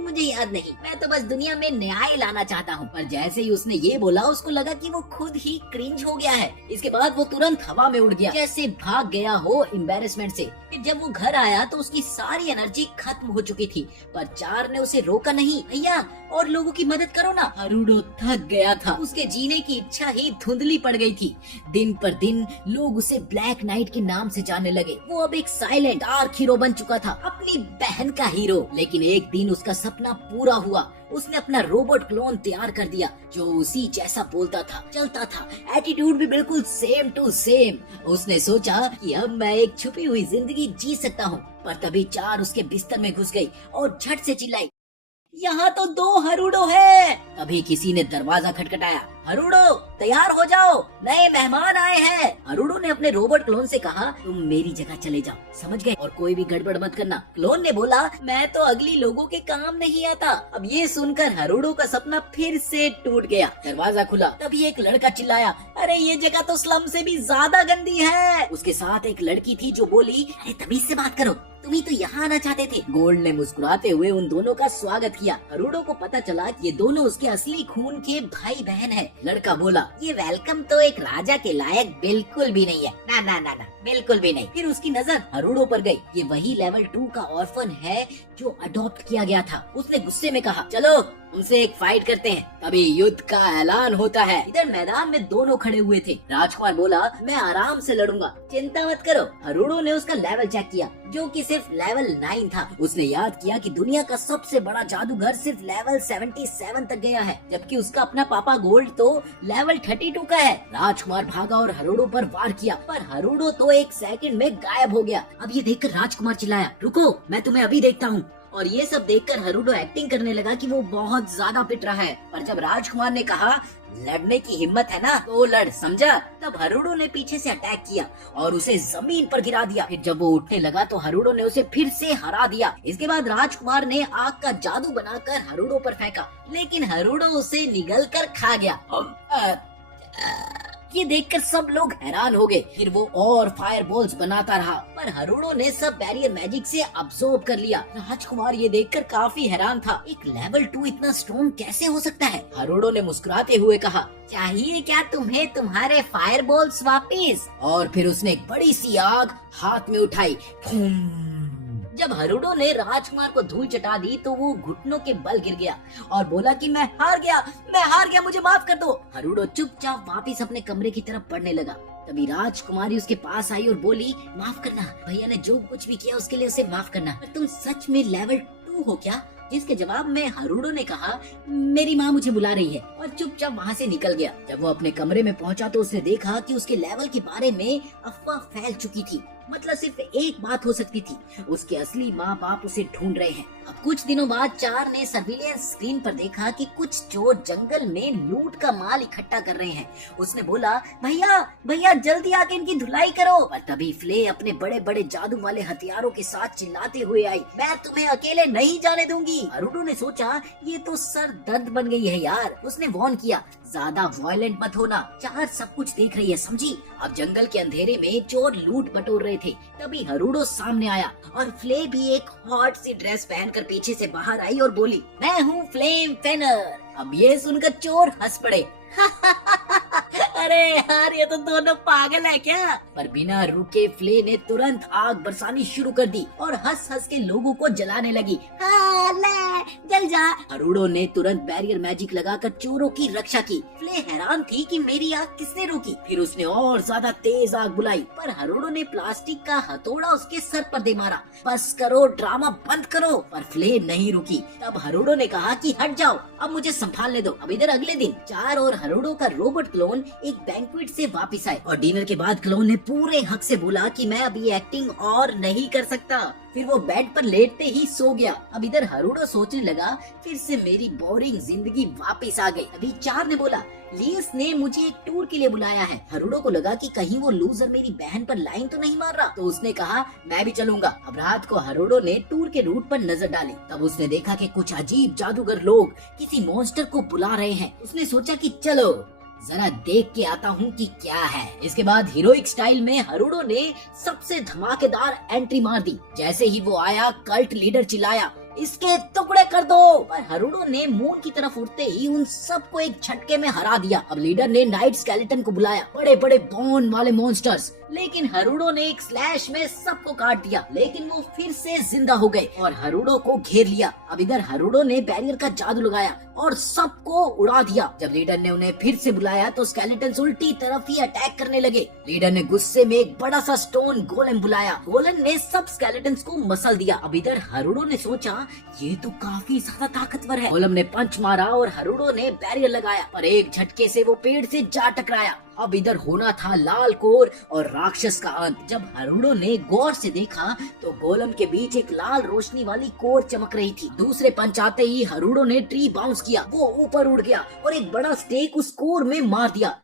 मुझे याद नहीं, मैं तो बस दुनिया में न्याय लाना चाहता हूँ। पर जैसे ही उसने ये बोला उसको लगा कि वो खुद ही क्रिंज हो गया है। इसके बाद वो तुरंत हवा में उड़ गया, जैसे भाग गया हो एम्बेरसमेंट से। फिर जब वो घर आया तो उसकी सारी एनर्जी खत्म हो चुकी थी, पर चार ने उसे रोका नहीं। भैया और लोगों की मदद करो ना। हरुडो थक गया था, उसके जीने की इच्छा ही धुंधली पड़ गई थी। दिन पर दिन लोग उसे ब्लैक नाइट के नाम से जानने लगे। वो अब एक साइलेंट डार्क हीरो बन चुका था, अपनी बहन का हीरो। लेकिन एक दिन उसका सपना पूरा हुआ। उसने अपना रोबोट क्लोन तैयार कर दिया जो उसी जैसा बोलता था, चलता था, एटीट्यूड भी बिल्कुल सेम टू सेम। उसने सोचा कि अब मैं एक छुपी हुई जिंदगी जी सकता हूँ। पर तभी चार उसके बिस्तर में घुस गई और झट से चिल्लाई, यहाँ तो दो हरुडो है। तभी किसी ने दरवाजा खटखटाया। हरुडो तैयार हो जाओ, नए मेहमान आए हैं। हरुडो ने अपने रोबोट क्लोन से कहा, तुम मेरी जगह चले जाओ, समझ गए, और कोई भी गड़बड़ मत करना। क्लोन ने बोला, मैं तो अगली लोगों के काम नहीं आता। अब ये सुनकर हरुडो का सपना फिर से टूट गया। दरवाजा खुला, तभी एक लड़का चिल्लाया, अरे ये जगह तो स्लम से भी ज्यादा गंदी है। उसके साथ एक लड़की थी जो बोली, अरे तमीज से बात करो, तुम ही तो यहाँ आना चाहते थे। गोल्ड ने मुस्कुराते हुए उन दोनों का स्वागत किया। हरुडो को पता चला कि ये दोनों उसके असली खून के भाई बहन हैं। लड़का बोला, ये वेलकम तो एक राजा के लायक बिल्कुल भी नहीं है। ना ना ना ना, बिल्कुल भी नहीं। फिर उसकी नजर हरुडो पर गई। ये वही लेवल 2 का ऑर्फन है जो अडॉप्ट किया गया था। उसने गुस्से में कहा, चलो उनसे एक फाइट करते हैं। तभी युद्ध का ऐलान होता है। इधर मैदान में दोनों खड़े हुए थे। राजकुमार बोला, मैं आराम से लड़ूंगा, चिंता मत करो। हरुडो ने उसका लेवल चेक किया जो कि सिर्फ लेवल 9 था। उसने याद किया कि दुनिया का सबसे बड़ा जादूगर सिर्फ लेवल 77 तक गया है, जबकि उसका अपना पापा गोल्ड तो लेवल 32 का है। राजकुमार भागा और हरुडो पर वार किया, पर हरुडो तो एक सेकंड में गायब हो गया। अब ये देखकर राजकुमार चिल्लाया, रुको, मैं तुम्हें अभी देखता हूँ। और ये सब देखकर हरुडो एक्टिंग करने लगा कि वो बहुत ज्यादा पिट रहा है। पर जब राजकुमार ने कहा, लड़ने की हिम्मत है ना तो लड़, समझा? तब हरुडो ने पीछे से अटैक किया और उसे जमीन पर गिरा दिया। फिर जब वो उठने लगा तो हरुडो ने उसे फिर से हरा दिया। इसके बाद राजकुमार ने आग का जादू बनाकर हरुडो पर फेंका, लेकिन हरुडो उसे निगल कर खा गया। ये देखकर सब लोग हैरान हो गए। फिर वो और फायर बॉल्स बनाता रहा, पर हरुडो ने सब बैरियर मैजिक से अब्सॉर्ब कर लिया। राजकुमार ये देखकर काफी हैरान था, एक लेवल 2 इतना स्ट्रॉन्ग कैसे हो सकता है? हरुडो ने मुस्कुराते हुए कहा, चाहिए क्या तुम्हें तुम्हारे फायर बॉल्स वापिस? और फिर उसने एक बड़ी सी आग हाथ में उठाई। जब हरुडो ने राजकुमार को धूल चटा दी तो वो घुटनों के बल गिर गया और बोला कि मैं हार गया, मुझे माफ कर दो। हरुडो चुपचाप वापिस अपने कमरे की तरफ बढ़ने लगा। तभी राजकुमारी उसके पास आई और बोली, माफ करना, भैया ने जो कुछ भी किया उसके लिए उसे माफ करना। पर तुम सच में लेवल 2 हो क्या? जिसके जवाब में हरुडो ने कहा, मेरी माँ मुझे बुला रही है, और चुपचाप वहाँ से निकल गया। जब वो अपने कमरे में पहुँचा तो उसने देखा कि उसके लेवल के बारे में अफवाह फैल चुकी थी। मतलब सिर्फ एक बात हो सकती थी, उसके असली माँ बाप उसे ढूंढ रहे हैं। अब कुछ दिनों बाद चार ने सर्विलेंस स्क्रीन पर देखा कि कुछ चोर जंगल में लूट का माल इकट्ठा कर रहे हैं। उसने बोला, भैया जल्दी आके इनकी धुलाई करो। पर तभी फ्ले अपने बड़े बड़े जादू वाले हथियारों के साथ चिल्लाते हुए आई, मैं तुम्हें अकेले नहीं जाने दूंगी। हरुडो ने सोचा, ये तो सर दर्द बन गई है यार। उसने वार्न किया, ज्यादा वायलेंट मत होना, चार सब कुछ देख रही है, समझी? अब जंगल के अंधेरे में चोर लूट बटोर रहे थे। तभी हरुडो सामने आया और फ्ले भी एक हॉट सी ड्रेस पहनकर पीछे से बाहर आई और बोली, मैं हूँ फ्लेम फेनर। अब ये सुनकर चोर हंस पड़े। अरे यार, ये तो दोनों पागल है क्या? पर बिना रुके फ्ले ने तुरंत आग बरसानी शुरू कर दी और हंस हंस के लोगों को जलाने लगी। हाँ, ले, जल जा। हरुडो ने तुरंत बैरियर मैजिक लगाकर चोरों की रक्षा की। फ्ले हैरान थी कि मेरी आग किसने रोकी। फिर उसने और ज्यादा तेज आग बुलाई, पर हरुडो ने प्लास्टिक का हथौड़ा उसके सर पर दे मारा। बस करो, ड्रामा बंद करो। पर फ्ले नहीं रुकी। तब हरुडो ने कहा कि हट जाओ, अब मुझे संभालने दो। अब इधर अगले दिन चार और हरुडो का रोबोट क्लोन एक एक बैंक्वेट से वापस आए और डिनर के बाद क्लोन ने पूरे हक से बोला कि मैं अब ये एक्टिंग और नहीं कर सकता। फिर वो बेड पर लेटते ही सो गया। अब इधर हरुडो सोचने लगा, फिर से मेरी बोरिंग जिंदगी वापस आ गई। अभी चार ने बोला, लियस ने मुझे एक टूर के लिए बुलाया है। हरुडो को लगा कि कहीं वो लूजर मेरी बहन पर लाइन तो नहीं मार रहा, तो उसने कहा मैं भी चलूंगा। अब रात को हरुडो ने टूर के रूट पर नजर डाली। तब उसने देखा कि कुछ अजीब जादूगर लोग किसी मॉन्स्टर को बुला रहे हैं। उसने सोचा कि चलो जरा देख के आता हूँ कि क्या है। इसके बाद हीरोइक स्टाइल में हरुडो ने सबसे धमाकेदार एंट्री मार दी। जैसे ही वो आया, कल्ट लीडर चिल्लाया, इसके टुकड़े कर दो। पर हरुडो ने मून की तरफ उड़ते ही उन सबको एक झटके में हरा दिया। अब लीडर ने नाइट स्केलेटन को बुलाया, बड़े बड़े बोन वाले मॉन्स्टर्स, लेकिन हरुडो ने एक स्लैश में सबको काट दिया। लेकिन वो फिर से जिंदा हो गए और हरुडो को घेर लिया। अब इधर हरुडो ने बैरियर का जादू लगाया और सबको उड़ा दिया। जब लीडर ने उन्हें फिर से बुलाया तो स्केलेटन्स उल्टी तरफ ही अटैक करने लगे। लीडर ने गुस्से में एक बड़ा सा स्टोन गोलेम बुलाया। गोलेम ने सब स्केलेटन्स को मसल दिया। अब इधर हरुडो ने सोचा, ये तो काफी ज्यादा ताकतवर है। गोलेम ने पंच मारा और हरुडो ने बैरियर लगाया, पर एक झटके से वो पेड़ से जा टकराया। अब इधर होना था लाल कोर और राक्षस का अंत। जब हरुडो ने गौर से देखा तो गोलम के बीच एक लाल रोशनी वाली कोर चमक रही थी। दूसरे पंच आते ही हरुडो ने ट्री बाउंस किया, वो ऊपर उड़ गया और एक बड़ा स्टेक उस कोर में मार दिया,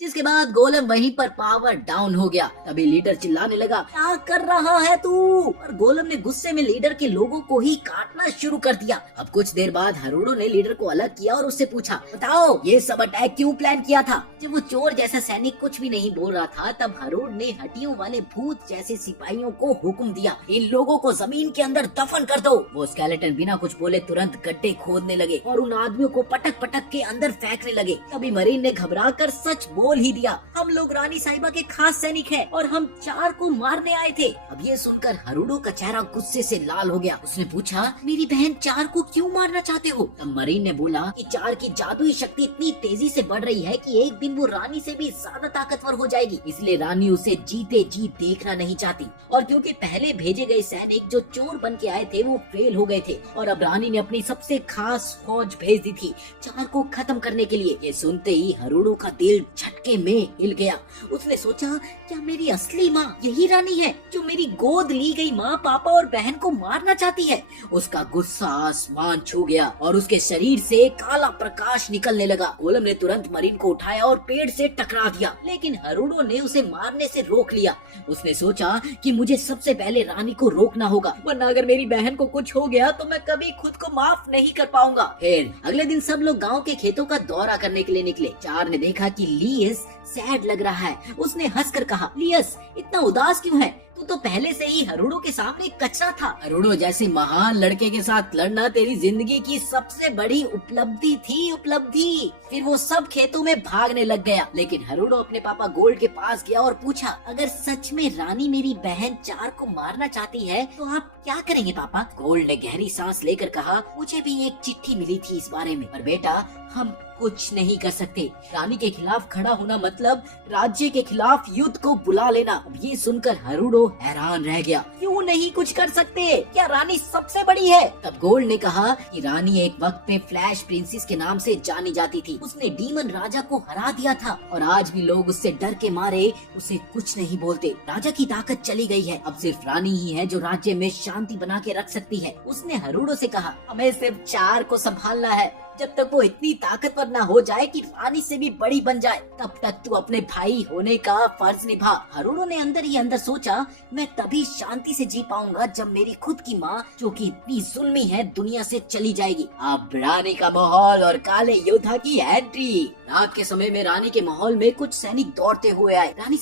जिसके बाद गोलम वहीं पर पावर डाउन हो गया। तभी लीडर चिल्लाने लगा, क्या कर रहा है तू? और गोलम ने गुस्से में लीडर के लोगों को ही काटना शुरू कर दिया। अब कुछ देर बाद हरुडो ने लीडर को अलग किया और उससे पूछा, बताओ ये सब अटैक क्यों प्लान किया था? जब वो चोर जैसा सैनिक कुछ भी नहीं बोल रहा था, तब हरुडो ने हड्डियों वाले भूत जैसे सिपाहियों को हुक्म दिया, इन लोगों को जमीन के अंदर दफन कर दो। वो स्केलेटन बिना कुछ बोले तुरंत गड्ढे खोदने लगे और उन आदमियों को पटक पटक के अंदर फेंकने लगे। तभी मरीन ने घबरा कर सच बोल ही दिया, हम लोग रानी साहिबा के खास सैनिक हैं और हम चार को मारने आए थे। अब ये सुनकर हरुडो का चेहरा गुस्से से लाल हो गया। उसने पूछा, मेरी बहन चार को क्यों मारना चाहते हो? तब मरीन ने बोला कि चार की जादुई शक्ति इतनी तेजी से बढ़ रही है कि एक दिन वो रानी से भी ज्यादा ताकतवर हो जाएगी, इसलिए रानी उसे जीते जी देखना नहीं चाहती। और क्योंकि पहले भेजे गए सैनिक जो चोर बन के आए थे वो फेल हो गए थे और अब रानी ने अपनी सबसे खास फौज भेज दी थी चार को खत्म करने के लिए। ये सुनते ही हरुडो का दिल झटके में हिल गया। उसने सोचा, क्या मेरी असली माँ यही रानी है जो मेरी गोद ली गई माँ, पापा और बहन को मारना चाहती है? उसका गुस्सा आसमान छू गया और उसके शरीर से काला प्रकाश निकलने लगा। गोलम ने तुरंत मरीन को उठाया और पेड़ से टकरा दिया, लेकिन हरुडो ने उसे मारने से रोक लिया। उसने सोचा कि मुझे सबसे पहले रानी को रोकना होगा, वरना अगर मेरी बहन को कुछ हो गया तो मैं कभी खुद को माफ नहीं कर पाऊंगा। फिर अगले दिन सब लोग गाँव के खेतों का दौरा करने के लिए निकले। चार ने देखा कि लियस सैड लग रहा है। उसने हंसकर कहा, लियस इतना उदास क्यों है? तू तो पहले से ही हरुडो के सामने कचरा था। हरुडो जैसे महान लड़के के साथ लड़ना तेरी जिंदगी की सबसे बड़ी उपलब्धि थी, उपलब्धि। फिर वो सब खेतों में भागने लग गया, लेकिन हरुडो अपने पापा गोल्ड के पास गया और पूछा, अगर सच में रानी मेरी बहन चार को मारना चाहती है तो आप क्या करेंगे पापा? गोल्ड ने गहरी सांस लेकर कहा, मुझे भी एक चिट्ठी मिली थी इस बारे में, पर बेटा हम कुछ नहीं कर सकते। रानी के खिलाफ खड़ा होना मतलब राज्य के खिलाफ युद्ध को बुला लेना। अब ये सुनकर हरुडो हैरान रह गया, क्यों नहीं कुछ कर सकते? क्या रानी सबसे बड़ी है? तब गोल्ड ने कहा कि रानी एक वक्त पे फ्लैश प्रिंसेस के नाम से जानी जाती थी। उसने डीमन राजा को हरा दिया था और आज भी लोग उससे डर के मारे उसे कुछ नहीं बोलते। राजा की ताकत चली गई है, अब सिर्फ रानी ही है जो राज्य में शांति बना के रख सकती है। उसने हरुडो से कहा, हमें सिर्फ चार को संभालना है, जब तक वो इतनी ताकतवर न हो जाए कि रानी से भी बड़ी बन जाए, तब तक तू अपने भाई होने का फर्ज निभा। हरुडो ने अंदर ही अंदर सोचा, मैं तभी शांति से जी पाऊंगा जब मेरी खुद की माँ, जो कि इतनी जुल्मी है, दुनिया से चली जाएगी। अब रानी का माहौल और काले योद्धा की एंट्री। रात के समय में रानी के माहौल में कुछ सैनिक दौड़ते हुए आए। रानी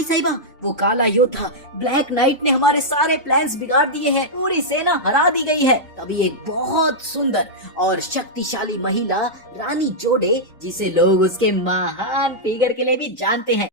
साहिबा, वो काला योद्धा ब्लैक नाइट ने हमारे सारे प्लान्स बिगाड़ दिए हैं, पूरी सेना हरा दी गई है। तभी एक बहुत सुंदर और शक्तिशाली महिला रानी जोडे, जिसे लोग उसके महान फिगर के लिए भी जानते हैं,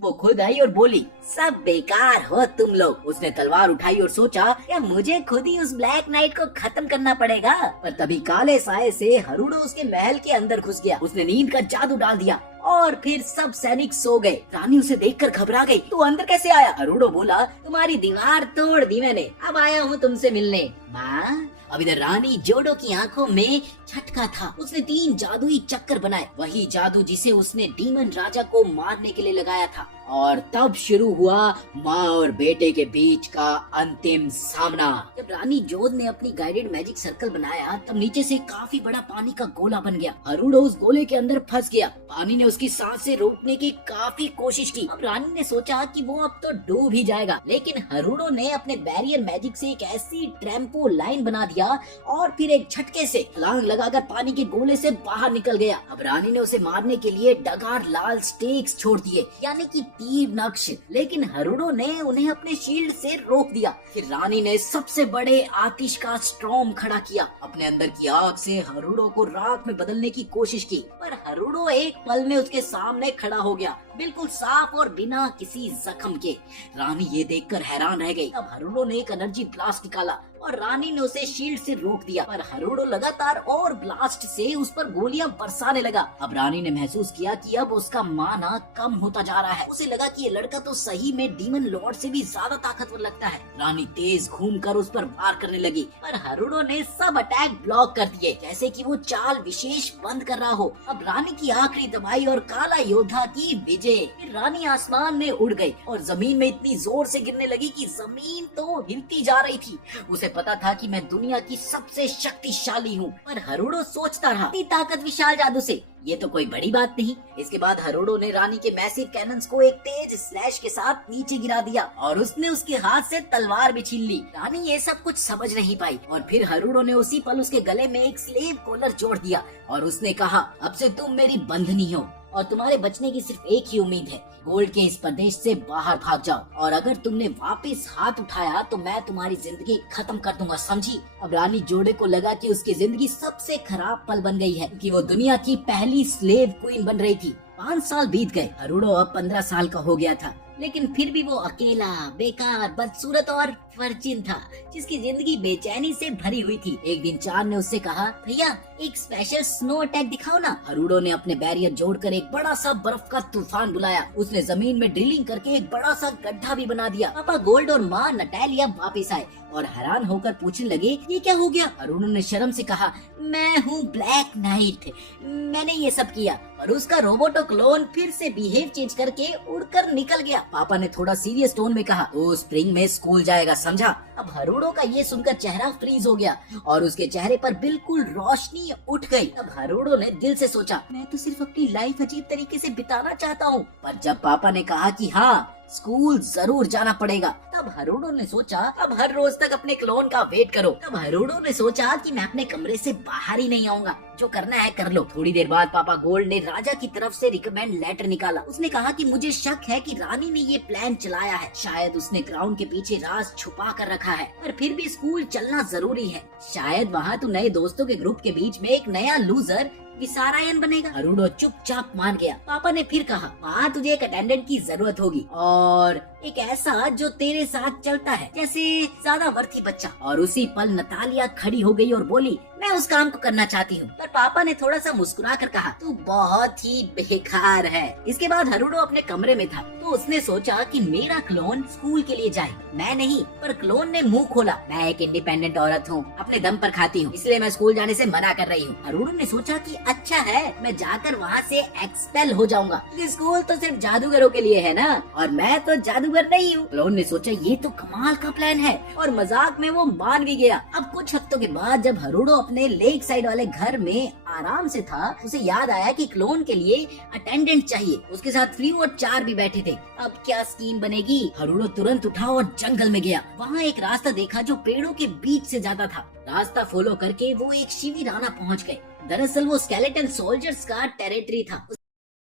वो खुद आई और बोली, सब बेकार हो तुम लोग। उसने तलवार उठाई और सोचा, क्या मुझे खुद ही उस ब्लैक नाइट को खत्म करना पड़ेगा? पर तभी काले साए से हरुडो उसके महल के अंदर घुस गया। उसने नींद का जादू डाल दिया और फिर सब सैनिक सो गए। रानी उसे देखकर घबरा गई, तू अंदर कैसे आया? हरुडो बोला, तुम्हारी दीवार तोड़ दी मैंने, अब आया हूँ तुमसे मिलने। माँ, अब इधर रानी जोडो की आंखों में झटका था। उसने 3 जादुई चक्कर बनाए, वही जादू जिसे उसने डीमन राजा को मारने के लिए लगाया था। और तब शुरू हुआ माँ और बेटे के बीच का अंतिम सामना। जब रानी जोध ने अपनी गाइडेड मैजिक सर्कल बनाया तब नीचे से काफी बड़ा पानी का गोला बन गया। हरुडो उस गोले के अंदर फंस गया। पानी ने उसकी सांसें रोकने की काफी कोशिश की। अब रानी ने सोचा कि वो अब तो डूब ही जाएगा, लेकिन हरुडो ने अपने बैरियर मैजिक से एक ऐसी ट्रैम्पो लाइन बना दिया और फिर एक झटके से छलांग लगाकर पानी के गोले से बाहर निकल गया। अब रानी ने उसे मारने के लिए डगार लाल स्टेक्स छोड़ दिए, यानी कि तीर नक्श, लेकिन हरुडो ने उन्हें अपने शील्ड से रोक दिया। फिर रानी ने सबसे बड़े आतिश का स्टॉर्म खड़ा किया। अपने अंदर की आग से हरुडो को राख में बदलने की कोशिश की, पर हरुडो एक पल में उसके सामने खड़ा हो गया, बिल्कुल साफ और बिना किसी जख्म के। रानी ये देखकर हैरान रह गई। अब हरुडो ने एक एनर्जी ब्लास्ट निकाला और रानी ने उसे शील्ड से रोक दिया, पर हरुडो लगातार और ब्लास्ट से उस पर गोलियां बरसाने लगा। अब रानी ने महसूस किया कि अब उसका माना कम होता जा रहा है। उसे लगा कि ये लड़का तो सही में डीमन लॉर्ड से भी ज्यादा ताकतवर लगता है। रानी तेज घूमकर उस पर वार करने लगी, पर हरुडो ने सब अटैक ब्लॉक कर दिए, जैसे कि वो चाल विशेष बंद कर रहा हो। अब रानी की आखिरी दवाई और काला योद्धा की विजय। फिर रानी आसमान में उड़ गई और जमीन में इतनी जोर से गिरने लगी कि जमीन तो हिलती जा रही थी। उसे पता था कि मैं दुनिया की सबसे शक्तिशाली हूँ, पर हरुडो सोचता रहा, इतनी ताकत विशाल जादू से ये तो कोई बड़ी बात नहीं। इसके बाद हरुडो ने रानी के मैसिव कैनन्स को एक तेज स्लैश के साथ नीचे गिरा दिया और उसने उसके हाथ से तलवार भी छीन ली। रानी ये सब कुछ समझ नहीं पाई और फिर हरुडो ने उसी पल उसके गले में एक स्लेव कॉलर जोड़ दिया और उसने कहा, अब से तुम मेरी बंधनी हो और तुम्हारे बचने की सिर्फ एक ही उम्मीद है, गोल्ड के इस प्रदेश से बाहर भाग जाओ और अगर तुमने वापस हाथ उठाया तो मैं तुम्हारी जिंदगी खत्म कर दूंगा, समझी। अब रानी जोड़े को लगा कि उसकी जिंदगी सबसे खराब पल बन गई है, क्योंकि वो दुनिया की पहली स्लेव क्वीन बन रही थी। 5 साल बीत गए। हरुडो अब 15 साल का हो गया था, लेकिन फिर भी वो अकेला, बेकार, बदसूरत और वर्जिन था, जिसकी जिंदगी बेचैनी से भरी हुई थी। एक दिन चार ने उससे कहा, भैया एक स्पेशल स्नो अटैक दिखाओ ना। हरुडो ने अपने बैरियर जोड़कर एक बड़ा सा बर्फ का तूफान बुलाया। उसने जमीन में ड्रिलिंग करके एक बड़ा सा गड्ढा भी बना दिया। पापा गोल्ड और माँ नटालिया वापस आए और हैरान होकर पूछने लगे, ये क्या हो गया। हरुडो ने शर्म से कहा, मैं हूँ ब्लैक नाइट, मैंने ये सब किया। और उसका रोबोटो क्लोन फिर से बिहेव चेंज करके उड़कर निकल गया। पापा ने थोड़ा सीरियस टोन में कहा, तो स्प्रिंग में स्कूल जाएगा, समझा। अब हरुडो का ये सुनकर चेहरा फ्रीज हो गया और उसके चेहरे पर बिल्कुल रोशनी उठ गई। अब हरुडो ने दिल से सोचा, मैं तो सिर्फ अपनी लाइफ अजीब तरीके से बिताना चाहता हूँ। पर जब पापा ने कहा कि हाँ स्कूल जरूर जाना पड़ेगा, तब हरुडो ने सोचा अब हर रोज तक अपने क्लोन का वेट करो। तब हरुडो ने सोचा कि मैं अपने कमरे से बाहर ही नहीं आऊंगा, जो करना है कर लो। थोड़ी देर बाद पापा गोल्ड ने राजा की तरफ से रिकमेंड लेटर निकाला। उसने कहा कि मुझे शक है कि रानी ने ये प्लान चलाया है, शायद उसने क्राउन के पीछे राज छुपा कर रखा है, पर फिर भी स्कूल चलना जरूरी है। शायद वहाँ तो नए दोस्तों के ग्रुप के बीच में एक नया लूजर विसारायन बनेगा। हरुडो चुपचाप मान गया। पापा ने फिर कहा, वहाँ तुझे एक अटेंडेंट की जरूरत होगी और एक ऐसा जो तेरे साथ चलता है, जैसे ज्यादा वर्थी बच्चा। और उसी पल नतालिया खड़ी हो गई और बोली, मैं उस काम को करना चाहती हूँ। पर पापा ने थोड़ा सा मुस्कुरा कर कहा, तू बहुत ही बेकार है। इसके बाद हरुडो अपने कमरे में था तो उसने सोचा कि मेरा क्लोन स्कूल के लिए जाए, मैं नहीं। पर क्लोन ने मुंह खोला, मैं एक इंडिपेंडेंट औरत हूँ, अपने दम पर खाती हूँ, इसलिए मैं स्कूल जाने से मना कर रही हूँ। हरुडो ने सोचा कि अच्छा है, मैं जाकर वहाँ से एक्सपेल हो जाऊंगा, स्कूल तो सिर्फ जादूगरों के लिए है ना, और मैं तो जादूगर नहीं हूँ। क्लोन ने सोचा ये तो कमाल का प्लान है और मजाक में वो मान भी गया। अब कुछ हफ्तों के बाद जब हरुडो अपने लेक साइड वाले घर में आराम से था, उसे याद आया कि क्लोन के लिए अटेंडेंट चाहिए। उसके साथ फ्लू और चार भी बैठे थे। अब क्या स्कीम बनेगी। हरुडो तुरंत उठा और जंगल में गया। वहाँ एक रास्ता देखा जो पेड़ों के बीच से जाता था। रास्ता फॉलो करके वो एक शिविराना पहुँच गए। दरअसल वो स्केलेटन सोल्जर्स का टेरिटरी था।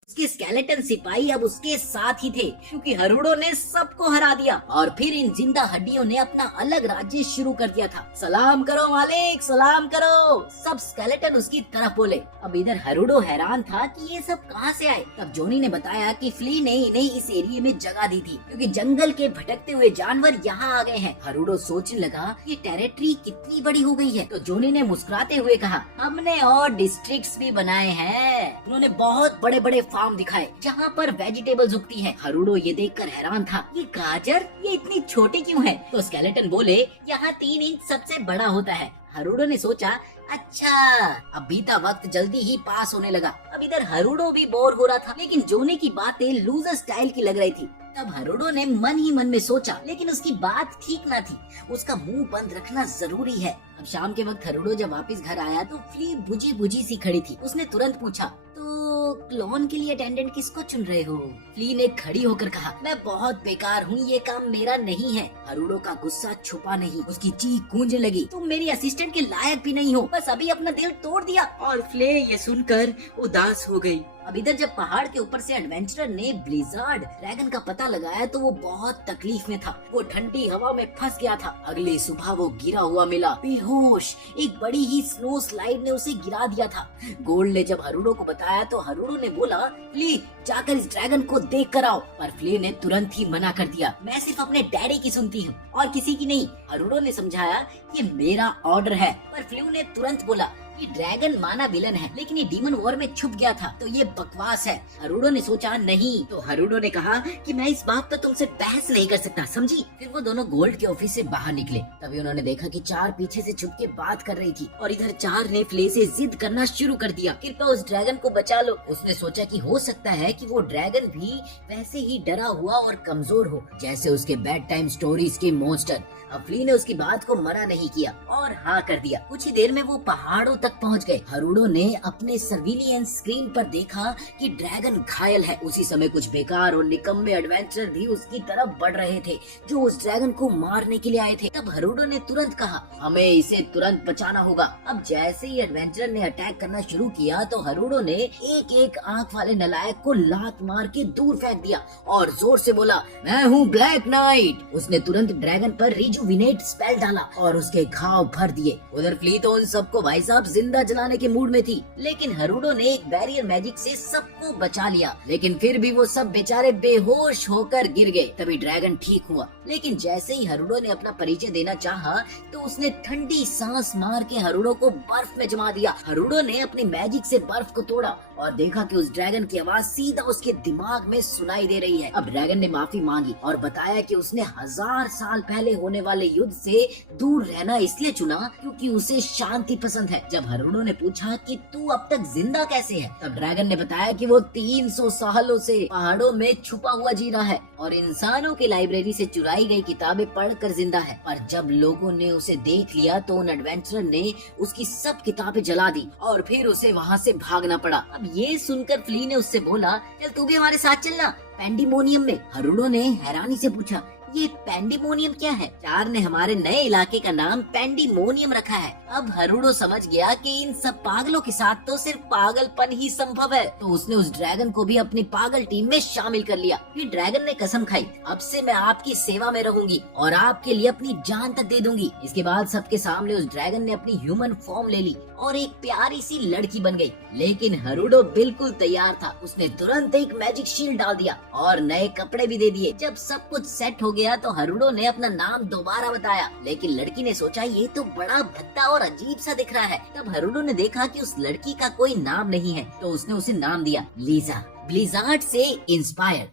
उसके स्केलेटन सिपाही अब उसके साथ ही थे, क्योंकि हरुडो ने सबको हरा दिया और फिर इन जिंदा हड्डियों ने अपना अलग राज्य शुरू कर दिया था। सलाम करो मालिक, सलाम करो, सब स्केलेटन उसकी तरफ बोले। अब इधर हरुडो हैरान था कि ये सब कहाँ से आए। तब जोनी ने बताया कि फ्ली ने इन्हें इस एरिया में जगह दी थी, क्योंकि जंगल के भटकते हुए जानवर यहाँ आ गए हैं। हरुडो सोचने लगा ये टेरिटरी कितनी बड़ी हो गई है। तो जोनी ने मुस्कुराते हुए कहा, हमने और डिस्ट्रिक्ट्स भी बनाए हैं। उन्होंने बहुत बड़े बड़े फार्म दिखाए जहाँ पर वेजिटेबल्स उगती है। हरुडो ये देखकर हैरान था, ये गाजर ये इतनी छोटी क्यों है। तो स्केलेटन बोले, यहाँ 3 इंच सबसे बड़ा होता है, हरुडो ने सोचा, अच्छा अब बीता वक्त जल्दी ही पास होने लगा। अब इधर हरुडो भी बोर हो रहा था, लेकिन जोने की बातें लूजर स्टाइल की लग रही थी। तब हरुडो ने मन ही मन में सोचा, लेकिन उसकी बात ठीक ना थी, उसका मुंह बंद रखना जरूरी है। अब शाम के वक्त हरुडो जब वापस घर आया तो फ्ली बुझी बुझी सी खड़ी थी। उसने तुरंत पूछा, तो क्लोन के लिए अटेंडेंट किसको चुन रहे हो? फ्ली ने खड़ी होकर कहा, मैं बहुत बेकार हूँ, ये काम मेरा नहीं है। हरुडो का गुस्सा छुपा नहीं, उसकी चीख गूंजने लगी, तुम मेरी असिस्टेंट के लायक भी नहीं हो, बस अभी अपना दिल तोड़ दिया। और फ्ले ये सुनकर उदास हो गई। अब इधर जब पहाड़ के ऊपर से एडवेंचरर ने ब्लिजार्ड ड्रैगन का पता लगाया तो वो बहुत तकलीफ में था। वो ठंडी हवा में फंस गया था। अगली सुबह वो गिरा हुआ मिला, बेहोश। एक बड़ी ही स्नो स्लाइड ने उसे गिरा दिया था। गोल्ड ने जब हरुडो को बताया तो हरुडो ने बोला, फ्ली जाकर इस ड्रैगन को देख कर आओ। पर फ्ली ने तुरंत ही मना कर दिया, मैं सिर्फ अपने डैडी की सुनती हूँ और किसी की नहीं। हरुडो ने समझाया, ये मेरा ऑर्डर है। पर फ्लू ने तुरंत बोला, ये ड्रैगन माना विलन है, लेकिन ये डीमन वॉर में छुप गया था, तो ये बकवास है। हरुडो ने सोचा, नहीं। तो हरुडो ने कहा कि मैं इस बात पर तुमसे बहस नहीं कर सकता, समझी? फिर वो दोनों गोल्ड के ऑफिस से बाहर निकले। तभी उन्होंने देखा कि चार पीछे से छुप के बात कर रही थी और इधर चार ने फ्ले से जिद करना शुरू कर दिया, कृपया उस ड्रैगन को बचा लो। उसने सोचा कि हो सकता है कि वो ड्रैगन भी वैसे ही डरा हुआ और कमजोर हो, जैसे उसके बेड टाइम स्टोरीज के मॉन्स्टर। अब फ्ली ने उसकी बात को मना नहीं किया और हाँ कर दिया। कुछ ही देर में वो पहाड़ों तक पहुंच गए। हरुडो ने अपने सर्विलियंस स्क्रीन पर देखा कि ड्रैगन घायल है। उसी समय कुछ बेकार और निकम्मे एडवेंचरर भी उसकी तरफ बढ़ रहे थे, जो उस ड्रैगन को मारने के लिए आए थे। तब हरुडो ने तुरंत कहा, हमें इसे तुरंत बचाना होगा। अब जैसे ही एडवेंचरर ने अटैक करना शुरू किया तो हरुडो ने एक एक आंख वाले नलायक को लात मार के दूर फेंक दिया और जोर से बोला, मैं हूँ ब्लैक नाइट। उसने तुरंत ड्रैगन पर रिजुविनेट स्पेल डाला और उसके घाव भर दिए। उधर फ्ली तो उन सबको भाई साहब जिंदा जलाने के मूड में थी, लेकिन हरुडो ने एक बैरियर मैजिक से सबको बचा लिया। लेकिन फिर भी वो सब बेचारे बेहोश होकर गिर गए। तभी ड्रैगन ठीक हुआ, लेकिन जैसे ही हरुडो ने अपना परिचय देना चाहा तो उसने ठंडी सांस मार के हरुडो को बर्फ में जमा दिया। हरुडो ने अपनी मैजिक से बर्फ को तोड़ा और देखा कि उस ड्रैगन की आवाज सीधा उसके दिमाग में सुनाई दे रही है। अब ड्रैगन ने माफी मांगी और बताया कि उसने 1000 साल पहले होने वाले युद्ध से दूर रहना इसलिए चुना क्योंकि उसे शांति पसंद है। जब हरुडो ने पूछा कि तू अब तक जिंदा कैसे है, तब ड्रैगन ने बताया कि वो 300 सालों से पहाड़ों में छुपा हुआ जी रहा है और इंसानों की लाइब्रेरी से चुराई गई किताबें पढ़कर जिंदा है। पर जब लोगों ने उसे देख लिया तो उन एडवेंचरर ने उसकी सब किताबें जला दी और फिर उसे वहाँ से भागना पड़ा। अब ये सुनकर फ्ली ने उससे बोला, चल तू भी हमारे साथ चलना पेंडिमोनियम में। हरुडो ने हैरानी से पूछा, ये पेंडिमोनियम क्या है? चार ने हमारे नए इलाके का नाम पेंडिमोनियम रखा है। अब हरुडो समझ गया कि इन सब पागलों के साथ तो सिर्फ पागलपन ही संभव है, तो उसने उस ड्रैगन को भी अपनी पागल टीम में शामिल कर लिया। फिर ड्रैगन ने कसम खाई, अब से मैं आपकी सेवा में रहूंगी और आपके लिए अपनी जान तक दे दूंगी। इसके बाद सबके सामने उस ड्रैगन ने अपनी ह्यूमन फॉर्म ले ली और एक प्यारी सी लड़की बन गई। लेकिन हरुडो बिल्कुल तैयार था। उसने तुरंत एक मैजिक शील्ड डाल दिया और नए कपड़े भी दे दिए। जब सब कुछ सेट हो गया तो हरुडो ने अपना नाम दोबारा बताया, लेकिन लड़की ने सोचा ये तो बड़ा भद्दा और अजीब सा दिख रहा है। तब हरुडो ने देखा कि उस लड़की का कोई नाम नहीं है, तो उसने उसे नाम दिया लीजा, ब्लिजार्ड से इंस्पायर।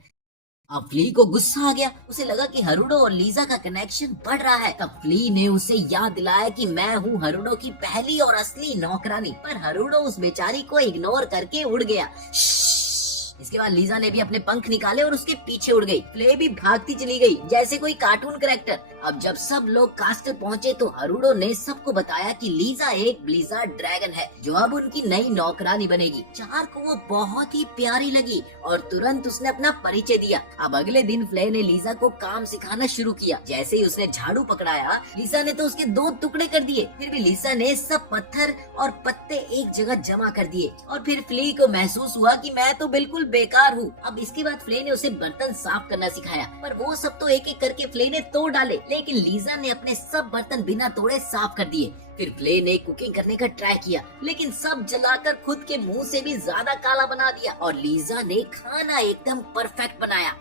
अब फ्ली को गुस्सा आ गया। उसे लगा कि हरुडो और लीजा का कनेक्शन बढ़ रहा है। तब फ्ली ने उसे याद दिलाया कि मैं हूँ हरुडो की पहली और असली नौकरानी। पर हरुडो उस बेचारी को इग्नोर करके उड़ गया। इसके बाद लीजा ने भी अपने पंख निकाले और उसके पीछे उड़ गई। फ्ले भी भागती चली गई जैसे कोई कार्टून कैरेक्टर। अब जब सब लोग कास्टल पहुंचे तो हरुडो ने सबको बताया कि लीजा एक ब्लिजार्ड ड्रैगन है जो अब उनकी नई नौकरानी बनेगी। चार को वो बहुत ही प्यारी लगी और तुरंत उसने अपना परिचय दिया। अब अगले दिन फ्ले ने लीजा को काम सिखाना शुरू किया। जैसे ही उसने झाड़ू पकड़ाया, लीजा ने तो उसके 2 टुकड़े कर दिए। फिर भी लीजा ने सब पत्थर और पत्ते एक जगह जमा कर दिए और फिर फ्ले को महसूस हुआ कि मैं तो बिल्कुल बेकार हूँ। अब इसके बाद फ्ले ने उसे बर्तन साफ करना सिखाया, पर वो सब तो एक एक करके फ्ले ने तोड़ डाले, लेकिन लीजा ने अपने सब बर्तन बिना तोड़े साफ कर दिए। फिर फ्ले ने कुकिंग करने का ट्राई किया, लेकिन सब जलाकर खुद के मुंह से भी ज्यादा काला बना दिया और लीजा ने खाना एकदम परफेक्ट बनाया।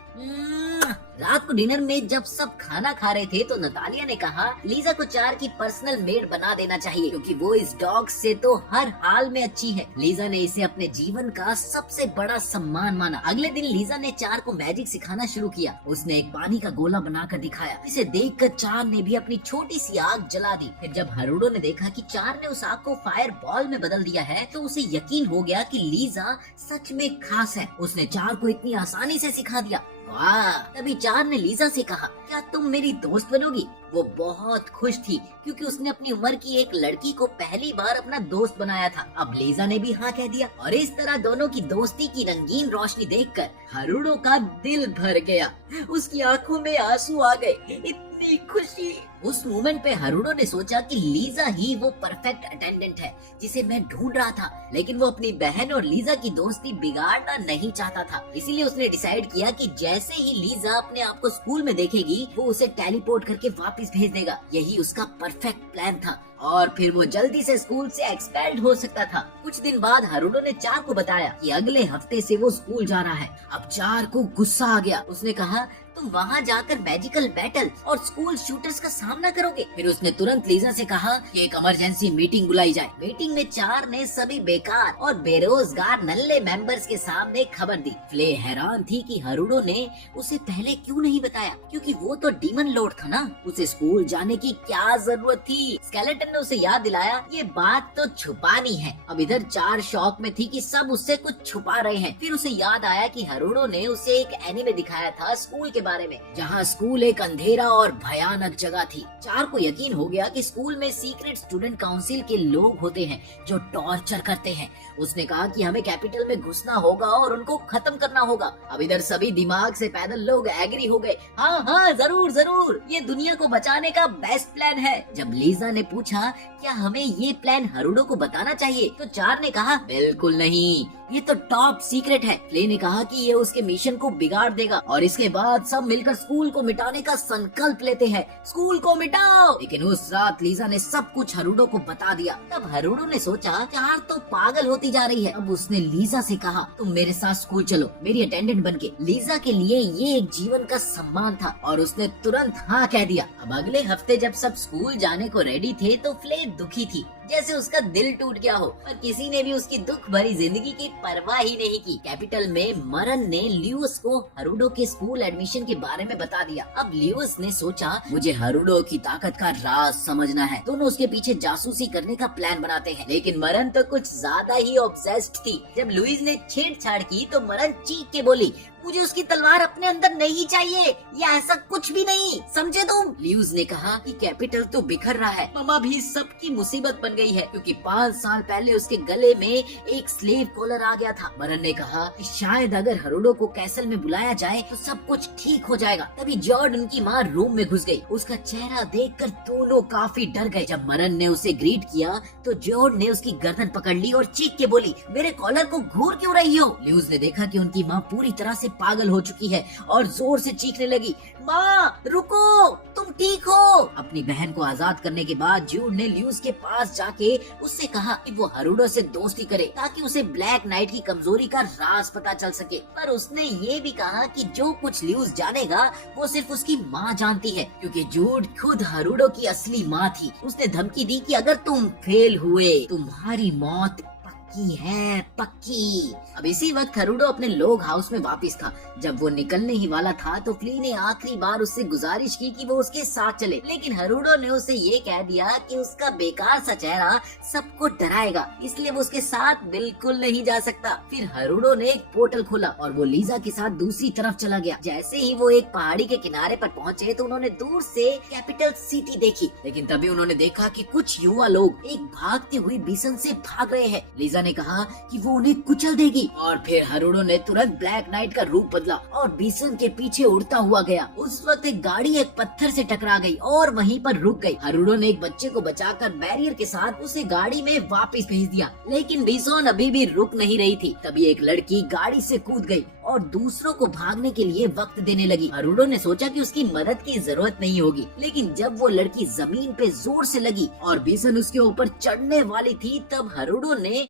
रात को डिनर में जब सब खाना खा रहे थे तो नतालिया ने कहा लीजा को चार की पर्सनल मेड बना देना चाहिए क्योंकि वो इस डॉग से तो हर हाल में अच्छी है। लीजा ने इसे अपने जीवन का सबसे बड़ा सम्मान माना। अगले दिन लीजा ने चार को मैजिक सिखाना शुरू किया। उसने एक पानी का गोला बनाकर दिखाया। इसे देखकर चार ने भी अपनी छोटी सी आग जला दी। फिर जब हरुडो ने देखा कि चार ने उस आग को फायर बॉल में बदल दिया है तो उसे यकीन हो गया कि लीजा सच में खास है। उसने चार को इतनी आसानी से सिखा दिया। वाह! तभी चार ने लीजा से कहा, क्या तुम मेरी दोस्त बनोगी? वो बहुत खुश थी क्योंकि उसने अपनी उम्र की एक लड़की को पहली बार अपना दोस्त बनाया था। अब लीजा ने भी हाँ कह दिया और इस तरह दोनों की दोस्ती की रंगीन रोशनी देखकर हरुडो का दिल भर गया। उसकी आंखों में आंसू आ गए। इतनी खुशी! उस मोमेंट पे हरुडो ने सोचा कि लीजा ही वो परफेक्ट अटेंडेंट है जिसे मैं ढूंढ रहा था, लेकिन वो अपनी बहन और लीजा की दोस्ती बिगाड़ना नहीं चाहता था। इसीलिए उसने डिसाइड किया कि जैसे ही लीजा अपने आप को स्कूल में देखेगी वो उसे टेलीपोर्ट करके वापस भेज देगा। यही उसका परफेक्ट प्लान था और फिर वो जल्दी से स्कूल से एक्सपेल्ड हो सकता था। कुछ दिन बाद हरुडो ने चार को बताया कि अगले हफ्ते से वो स्कूल जा रहा है। अब चार को गुस्सा आ गया। उसने कहा, तुम वहाँ जाकर मैजिकल बैटल और स्कूल शूटर्स का सामना करोगे। फिर उसने तुरंत लीजा से कहा कि एक इमरजेंसी मीटिंग बुलाई जाए। मीटिंग में चार ने सभी बेकार और बेरोजगार नल्ले मेंबर्स के सामने खबर दी। फ्ले हैरान थी कि हरुडो ने उसे पहले क्यों नहीं बताया, क्योंकि वो तो डीमन लॉर्ड था ना। उसे स्कूल जाने की क्या जरूरत थी। स्केलेटन ने उसे याद दिलाया, ये बात तो छुपानी है। अब इधर चार शौक में थी कि सब उससे कुछ छुपा रहे हैं। फिर उसे याद आया कि हरुडो ने उसे एक एनीमे दिखाया था स्कूल के बारे में, जहाँ स्कूल एक अंधेरा और भयानक जगह थी। चार को यकीन हो गया कि स्कूल में सीक्रेट स्टूडेंट काउंसिल के लोग होते हैं जो टॉर्चर करते हैं। उसने कहा कि हमें कैपिटल में घुसना होगा और उनको खत्म करना होगा। अब इधर सभी दिमाग से पैदल लोग एग्री हो गए। हाँ हाँ, जरूर जरूर, ये दुनिया को बचाने का बेस्ट प्लान है। जब लीजा ने पूछा क्या हमें ये प्लान हरुडो को बताना चाहिए, तो चार ने कहा बिल्कुल नहीं, ये तो टॉप सीक्रेट है। फ्ले ने कहा कि ये उसके मिशन को बिगाड़ देगा और इसके बाद सब मिलकर स्कूल को मिटाने का संकल्प लेते हैं। स्कूल को मिटाओ! लेकिन उस रात लीजा ने सब कुछ हरुडो को बता दिया। तब हरुडो ने सोचा चार तो पागल होती जा रही है। अब उसने लीजा से कहा, तुम मेरे साथ स्कूल चलो मेरी अटेंडेंट बनके। लीजा के लिए ये एक जीवन का सम्मान था और उसने तुरंत हाँ कह दिया। अब अगले हफ्ते जब सब स्कूल जाने को रेडी थे तो फ्ले दुखी थी, जैसे उसका दिल टूट गया हो, पर किसी ने भी उसकी दुख भरी जिंदगी की परवाह ही नहीं की। कैपिटल में मरन ने ल्यूस को हरुडो के स्कूल एडमिशन के बारे में बता दिया। अब ल्यूस ने सोचा मुझे हरुडो की ताकत का राज समझना है। दोनों उसके पीछे जासूसी करने का प्लान बनाते हैं, लेकिन मरन तो कुछ ज्यादा ही ऑब्सेस्ड थी। जब लुइस ने छेड़छाड़ की तो मरन चीख के बोली, मुझे उसकी तलवार अपने अंदर नहीं चाहिए, या ऐसा कुछ भी नहीं, समझे तुम? ल्यूज ने कहा कि कैपिटल तो बिखर रहा है, मामा भी सबकी मुसीबत बन गई है क्योंकि 5 साल पहले उसके गले में एक स्लेव कॉलर आ गया था। मरन ने कहा कि शायद अगर हरुडो को कैसल में बुलाया जाए तो सब कुछ ठीक हो जाएगा। तभी जॉर्ड उनकी माँ रूम में घुस गई। उसका चेहरा देखकर दोनों काफी डर गए। जब मरन ने उसे ग्रीट किया तो जॉर्ड ने उसकी गर्दन पकड़ ली और चीख के बोली, मेरे कॉलर को घूर क्यों रही हो? ल्यूज ने देखा कि उनकी माँ पूरी तरह से पागल हो चुकी है और जोर से चीखने लगी, माँ रुको, तुम ठीक हो? अपनी बहन को आजाद करने के बाद जूड ने ल्यूस के पास जाके उससे कहा कि वो हरुडो से दोस्ती करे ताकि उसे ब्लैक नाइट की कमजोरी का राज पता चल सके। पर उसने ये भी कहा कि जो कुछ ल्यूस जानेगा वो सिर्फ उसकी माँ जानती है, क्योंकि जूड खुद हरुडो की असली माँ थी। उसने धमकी दी कि अगर तुम फेल हुए तुम्हारी मौत पक्की है, पक्की। अब इसी वक्त हरुडो अपने लोग हाउस में वापस था। जब वो निकलने ही वाला था तो फ्ली ने आखिरी बार उससे गुजारिश की कि वो उसके साथ चले, लेकिन हरुडो ने उसे ये कह दिया कि उसका बेकार सा चेहरा सबको डराएगा, इसलिए वो उसके साथ बिल्कुल नहीं जा सकता। फिर हरुडो ने एक पोर्टल खोला और वो लीजा के साथ दूसरी तरफ चला गया। जैसे ही वो एक पहाड़ी के किनारे पर पहुँचे तो उन्होंने दूर से कैपिटल सिटी देखी, लेकिन तभी उन्होंने देखा कि कुछ युवा लोग एक भागती हुई बिसन से भाग रहे हैं। लीजा ने कहा कि वो उन्हें कुचल देगी और फिर हरुडो ने तुरंत ब्लैक नाइट का रूप बदला और बिसन के पीछे उड़ता हुआ गया। उस वक्त एक गाड़ी एक पत्थर से टकरा गई और वहीं पर रुक गई। हरुडो ने एक बच्चे को बचाकर बैरियर के साथ उसे गाड़ी में वापस भेज दिया, लेकिन बिसोन अभी भी रुक नहीं रही थी। तभी एक लड़की गाड़ी से कूद गई और दूसरों को भागने के लिए वक्त देने लगी। हरुडो ने सोचा कि उसकी मदद की जरूरत नहीं होगी, लेकिन जब वो लड़की जमीन पे जोर से लगी और बिसन उसके ऊपर चढ़ने वाली थी तब हरुडो ने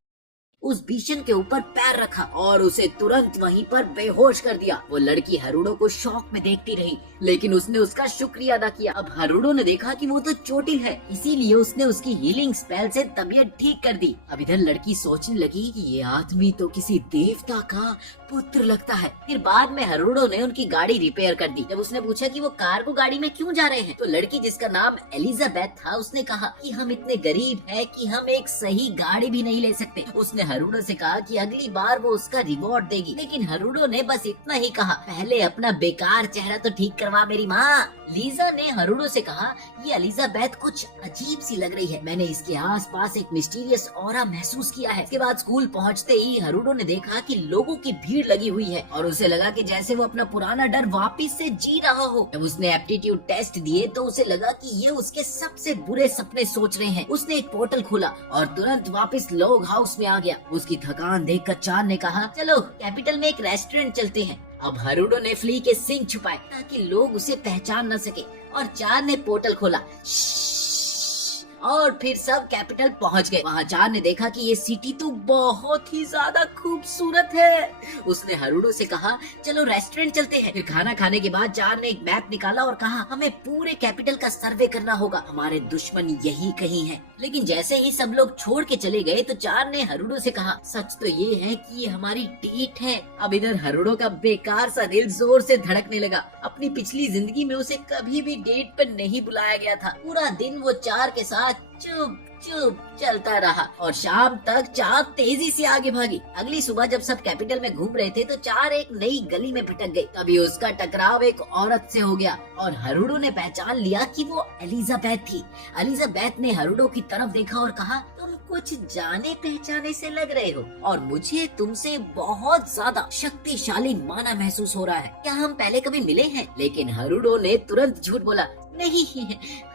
उस भीषण के ऊपर पैर रखा और उसे तुरंत वहीं पर बेहोश कर दिया। वो लड़की हरुडो को शौक में देखती रही, लेकिन उसने उसका शुक्रिया अदा किया। अब हरुडो ने देखा कि वो तो चोटिल है, इसीलिए उसने उसकी हीलिंग स्पेल से तबीयत ठीक कर दी। अब इधर लड़की सोचने लगी कि ये आदमी तो किसी देवता का पुत्र लगता है। फिर बाद में हरुडो ने उनकी गाड़ी रिपेयर कर दी। जब उसने पूछा कि वो कार को गाड़ी में क्यों जा रहे हैं, तो लड़की जिसका नाम एलिजाबेथ था उसने कहा कि हम इतने गरीब हैं कि हम एक सही गाड़ी भी नहीं ले सकते। उसने हरुडो से कहा कि अगली बार वो उसका रिवॉर्ड देगी, लेकिन हरुडो ने बस इतना ही कहा, पहले अपना बेकार चेहरा तो ठीक करवा मेरी माँ। लीजा ने हरुडो से कहा, ये एलिजाबेथ कुछ अजीब सी लग रही है, मैंने इसके आसपास एक मिस्टीरियस ऑरा महसूस किया है। इसके बाद स्कूल पहुंचते ही हरुडो ने देखा कि लोगों की भीड़ लगी हुई है और उसे लगा कि जैसे वो अपना पुराना डर वापस से जी रहा हो। जब उसने एप्टीट्यूड टेस्ट दिए तो उसे लगा कि ये उसके सबसे बुरे सपने सोच रहे हैं। उसने एक पोर्टल खोला और तुरंत वापस लॉग हाउस में आ गया। उसकी थकान देखकर चांद ने कहा, चलो कैपिटल में एक रेस्टोरेंट चलते हैं। अब हरुडो ने फ्ली के सिंग छुपाए ताकि लोग उसे पहचान न सके और चांद ने पोर्टल खोला और फिर सब कैपिटल पहुंच गए। वहाँ चार ने देखा कि ये सिटी तो बहुत ही ज्यादा खूबसूरत है। उसने हरुडो से कहा, चलो रेस्टोरेंट चलते हैं। फिर खाना खाने के बाद चार ने एक मैप निकाला और कहा, हमें पूरे कैपिटल का सर्वे करना होगा, हमारे दुश्मन यही कहीं हैं। लेकिन जैसे ही सब लोग छोड़ के चले गए तो चार ने हरुडो से कहा, सच तो ये है कि ये हमारी डेट है। अब इधर हरुडो का बेकार सा दिल जोर से धड़कने लगा। अपनी पिछली जिंदगी में उसे कभी भी डेट पर नहीं बुलाया गया था। पूरा दिन वो चार के साथ चुप चुप चलता रहा और शाम तक चार तेजी से आगे भागी। अगली सुबह जब सब कैपिटल में घूम रहे थे तो चार एक नई गली में भटक गई। तभी उसका टकराव एक औरत से हो गया और हरुडो ने पहचान लिया कि वो एलिजाबेथ थी। एलिजाबेथ ने हरुडो की तरफ देखा और कहा, तुम कुछ जाने पहचाने से लग रहे हो और मुझे तुमसे बहुत ज्यादा शक्तिशाली माना महसूस हो रहा है। क्या हम पहले कभी मिले हैं? लेकिन हरुडो ने तुरंत झूठ बोला, नहीं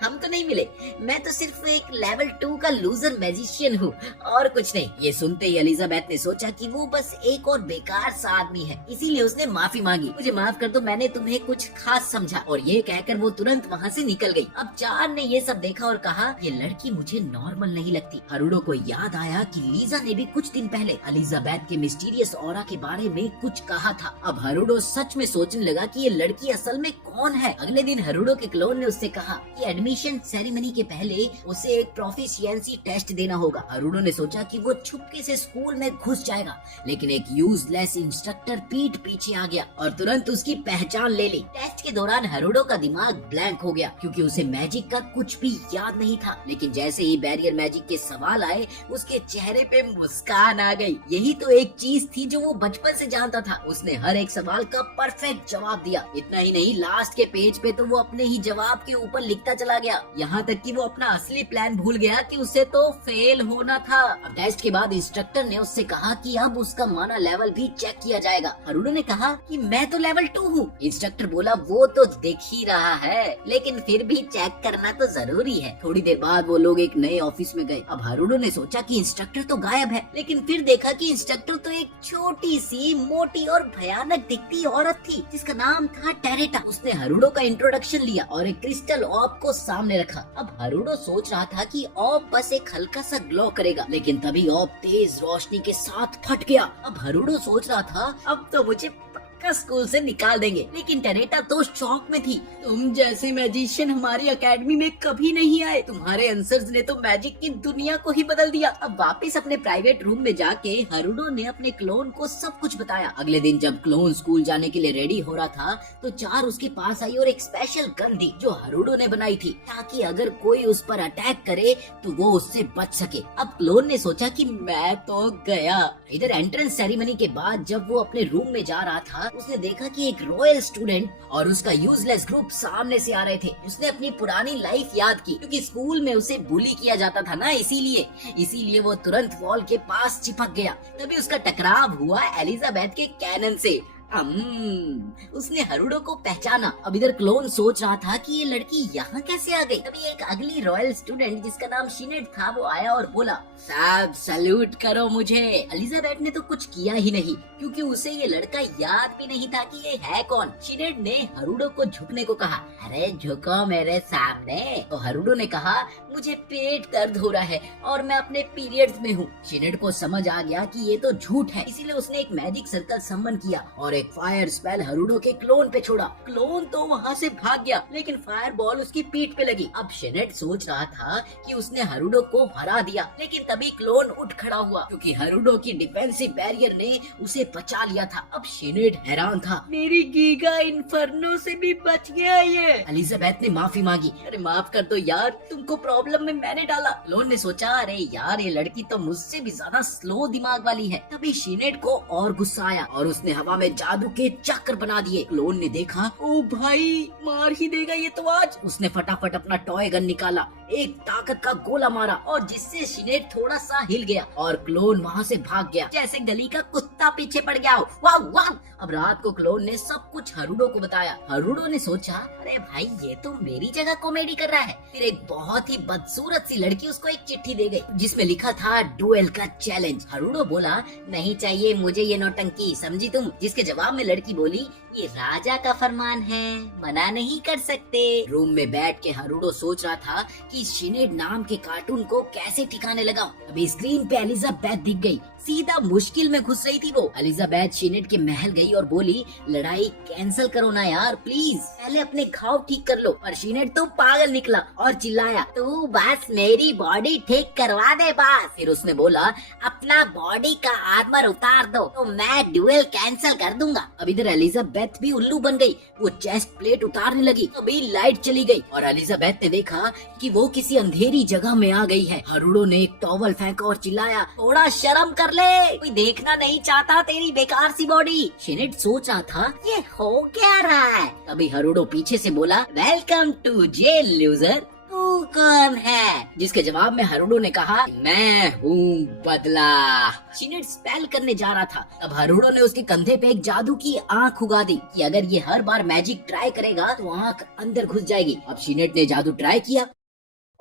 हम तो नहीं मिले, मैं तो सिर्फ एक लेवल 2 का लूजर मैजिशियन हूँ और कुछ नहीं। ये सुनते ही एलिजाबेथ ने सोचा कि वो बस एक और बेकार सा आदमी है, इसीलिए उसने माफी मांगी। मुझे माफ कर दो, मैंने तुम्हें कुछ खास समझा। और ये कहकर वो तुरंत वहाँ से निकल गई। अब चार ने ये सब देखा और कहा, ये लड़की मुझे नॉर्मल नहीं लगती। हरुडो को याद आया कि लीजा ने भी कुछ दिन पहले एलिजाबेथ के मिस्टीरियस ऑरा के बारे में कुछ कहा था। अब हरुडो सच में सोचने लगा कि ये लड़की असल में कौन है। अगले दिन हरुडो के क्लोन ने उससे कहा कि एडमिशन सेरेमनी के पहले उसे एक प्रोफिशिएंसी टेस्ट देना होगा। हरुडो ने सोचा कि वो छुपके से स्कूल में घुस जाएगा, लेकिन एक यूजलेस इंस्ट्रक्टर पीठ पीछे आ गया और तुरंत उसकी पहचान ले ली। टेस्ट के दौरान हरुडो का दिमाग ब्लैंक हो गया क्योंकि उसे मैजिक का कुछ भी याद नहीं था। लेकिन जैसे ही बैरियर मैजिक के सवाल आए उसके चेहरे पे मुस्कान आ गई। यही तो एक चीज थी जो वो बचपन से जानता था। उसने हर एक सवाल का परफेक्ट जवाब दिया। इतना ही नहीं, लास्ट के पेज पे तो वो अपने ही जवाब के ऊपर लिखता चला गया, यहाँ तक कि वो अपना असली प्लान भूल गया कि उसे तो फेल होना था। अब टेस्ट के बाद इंस्ट्रक्टर ने उससे कहा कि अब उसका माना लेवल भी चेक किया जाएगा। हरुडो ने कहा कि मैं तो लेवल 2 हूँ। इंस्ट्रक्टर बोला, वो तो दिख ही रहा है, लेकिन फिर भी चेक करना तो जरूरी है। थोड़ी देर बाद वो लोग एक नए ऑफिस में गए। अब हरुडो ने सोचा कि इंस्ट्रक्टर तो गायब है, लेकिन फिर देखा कि इंस्ट्रक्टर तो एक छोटी सी मोटी और भयानक दिखती औरत थी जिसका नाम था टेरेटा। उसने हरुडो का इंट्रोडक्शन लिया और एक क्रिस्टल ऑब को सामने रखा। अब हरुडो सोच रहा था कि ऑब बस एक हल्का सा ग्लो करेगा, लेकिन तभी ऑब तेज रोशनी के साथ फट गया। अब हरुडो सोच रहा था, अब तो मुझे पक्का स्कूल से निकाल देंगे, लेकिन टेरेटा तो शॉक में थी। तुम जैसे मैजिशियन हमारी एकेडमी में कभी नहीं आए, तुम्हारे आंसर्स ने तो मैजिक की दुनिया को ही बदल दिया। अब वापस अपने प्राइवेट रूम में जाके हरुडो ने अपने क्लोन को सब कुछ बताया। अगले दिन जब क्लोन स्कूल जाने के लिए रेडी हो रहा था तो चार उसके पास आई और एक स्पेशल गन दी जो हरुडो ने बनाई थी ताकि अगर कोई उस पर अटैक करे तो वो उससे बच सके। अब क्लोन ने सोचा कि मैं तो गया। इधर एंट्रेंस सेरेमनी के बाद जब वो अपने रूम में जा रहा था उसने देखा कि एक रॉयल स्टूडेंट और उसका यूजलेस ग्रुप सामने से आ रहे थे। उसने अपनी पुरानी लाइफ याद की क्योंकि स्कूल में उसे बुली किया जाता था ना, इसीलिए वो तुरंत वॉल के पास चिपक गया। तभी उसका टकराव हुआ एलिजाबेथ के कैनन से। उसने हरुडो को पहचाना। अब इधर क्लोन सोच रहा था कि ये लड़की यहाँ कैसे आ गई। तभी एक अगली रॉयल स्टूडेंट जिसका नाम शिनेड था वो आया और बोला, साहब सल्यूट करो मुझे। एलिजाबेथ ने तो कुछ किया ही नहीं क्योंकि उसे ये लड़का याद भी नहीं था कि ये है कौन। शिनेड ने हरुडो को झुकने को कहा। अरे झुको मेरे सामने। तो हरुडो ने कहा, मुझे पेट दर्द हो रहा है और मैं अपने पीरियड्स में हूँ। शिनेड को समझ आ गया कि ये तो झूठ है, इसीलिए उसने एक मैजिक सर्कल समन किया और एक फायर स्पेल हरुडो के क्लोन पे छोड़ा। क्लोन तो वहाँ से भाग गया लेकिन फायर बॉल उसकी पीठ पे लगी। अब शिनेड सोच रहा था कि उसने हरुडो को हरा दिया, लेकिन तभी क्लोन उठ खड़ा हुआ क्योंकि हरुडो की डिफेंसिव बैरियर ने उसे बचा लिया था। अब शिनेड हैरान था, मेरी गीगा इन्फर्नो से भी बच गया ये। एलिजाबेथ ने माफी मांगी। अरे माफ कर दो यार, तुमको प्रॉब्लम में मैंने डाला। क्लोन ने सोचा, अरे यार ये लड़की तो मुझसे भी ज्यादा स्लो दिमाग वाली है। तभी शिनेड को और गुस्सा आया और उसने हवा में जादू के चक्र बना दिए। क्लोन ने देखा, ओ भाई मार ही देगा ये तो आज। उसने फटाफट अपना टॉय गन निकाला, एक ताकत का गोला मारा और जिससे शिनेड थोड़ा सा हिल गया और क्लोन वहाँ से भाग गया जैसे गली का कुत्ता पीछे पड़ गया। वाह वाह। अब रात को क्लोन ने सब कुछ हरुडो को बताया। हरुडो ने सोचा, अरे भाई ये तो मेरी जगह कॉमेडी कर रहा है। फिर एक बहुत ही बदसूरत सी लड़की उसको एक चिट्ठी दे गई जिसमें लिखा था डुएल का चैलेंज। हरुडो बोला, नहीं चाहिए मुझे ये नौटंकी, समझी तुम? जिसके जवाब में लड़की बोली, ये राजा का फरमान है, मना नहीं कर सकते। रूम में बैठ के हरुडो सोच रहा था कि शिनेड नाम के कार्टून को कैसे ठिकाने लगाऊं। अभी स्क्रीन पे एलिजाबेथ दिख गई, सीधा मुश्किल में घुस रही थी वो। एलिजाबेथ शिनेड के महल गई और बोली, लड़ाई कैंसिल करो ना यार प्लीज, पहले अपने घाव ठीक कर लो। पर शिनेड तो पागल निकला और चिल्लाया, तू बस मेरी बॉडी ठीक करवा दे बस। फिर उसने बोला, अपना बॉडी का आर्मर उतार दो तो मैं ड्यूएल कैंसिल कर दूंगा। अब इधर एलिजाबेथ भी उल्लू बन गई, वो चेस्ट प्लेट उतारने लगी। अभी लाइट चली गई और एलिजाबेथ ने देखा कि वो किसी अंधेरी जगह में आ गई है। हरुडो ने एक टॉवल फेंका और चिल्लाया, थोड़ा शर्म कर ले, कोई देखना नहीं चाहता तेरी बेकार सी बॉडी। शिनेड सोच रहा था, ये हो क्या रहा है। तभी हरुडो पीछे से बोला, वेलकम टू जेल लूजर, तू कौन है? जिसके जवाब में हरुडो ने कहा, मैं हूँ बदला। शिनेड स्पेल करने जा रहा था, तब हरुडो ने उसके कंधे पे एक जादू की आंख उगा दी कि अगर ये हर बार मैजिक ट्राई करेगा तो आंख अंदर घुस जाएगी। अब शिनेड ने जादू ट्राई किया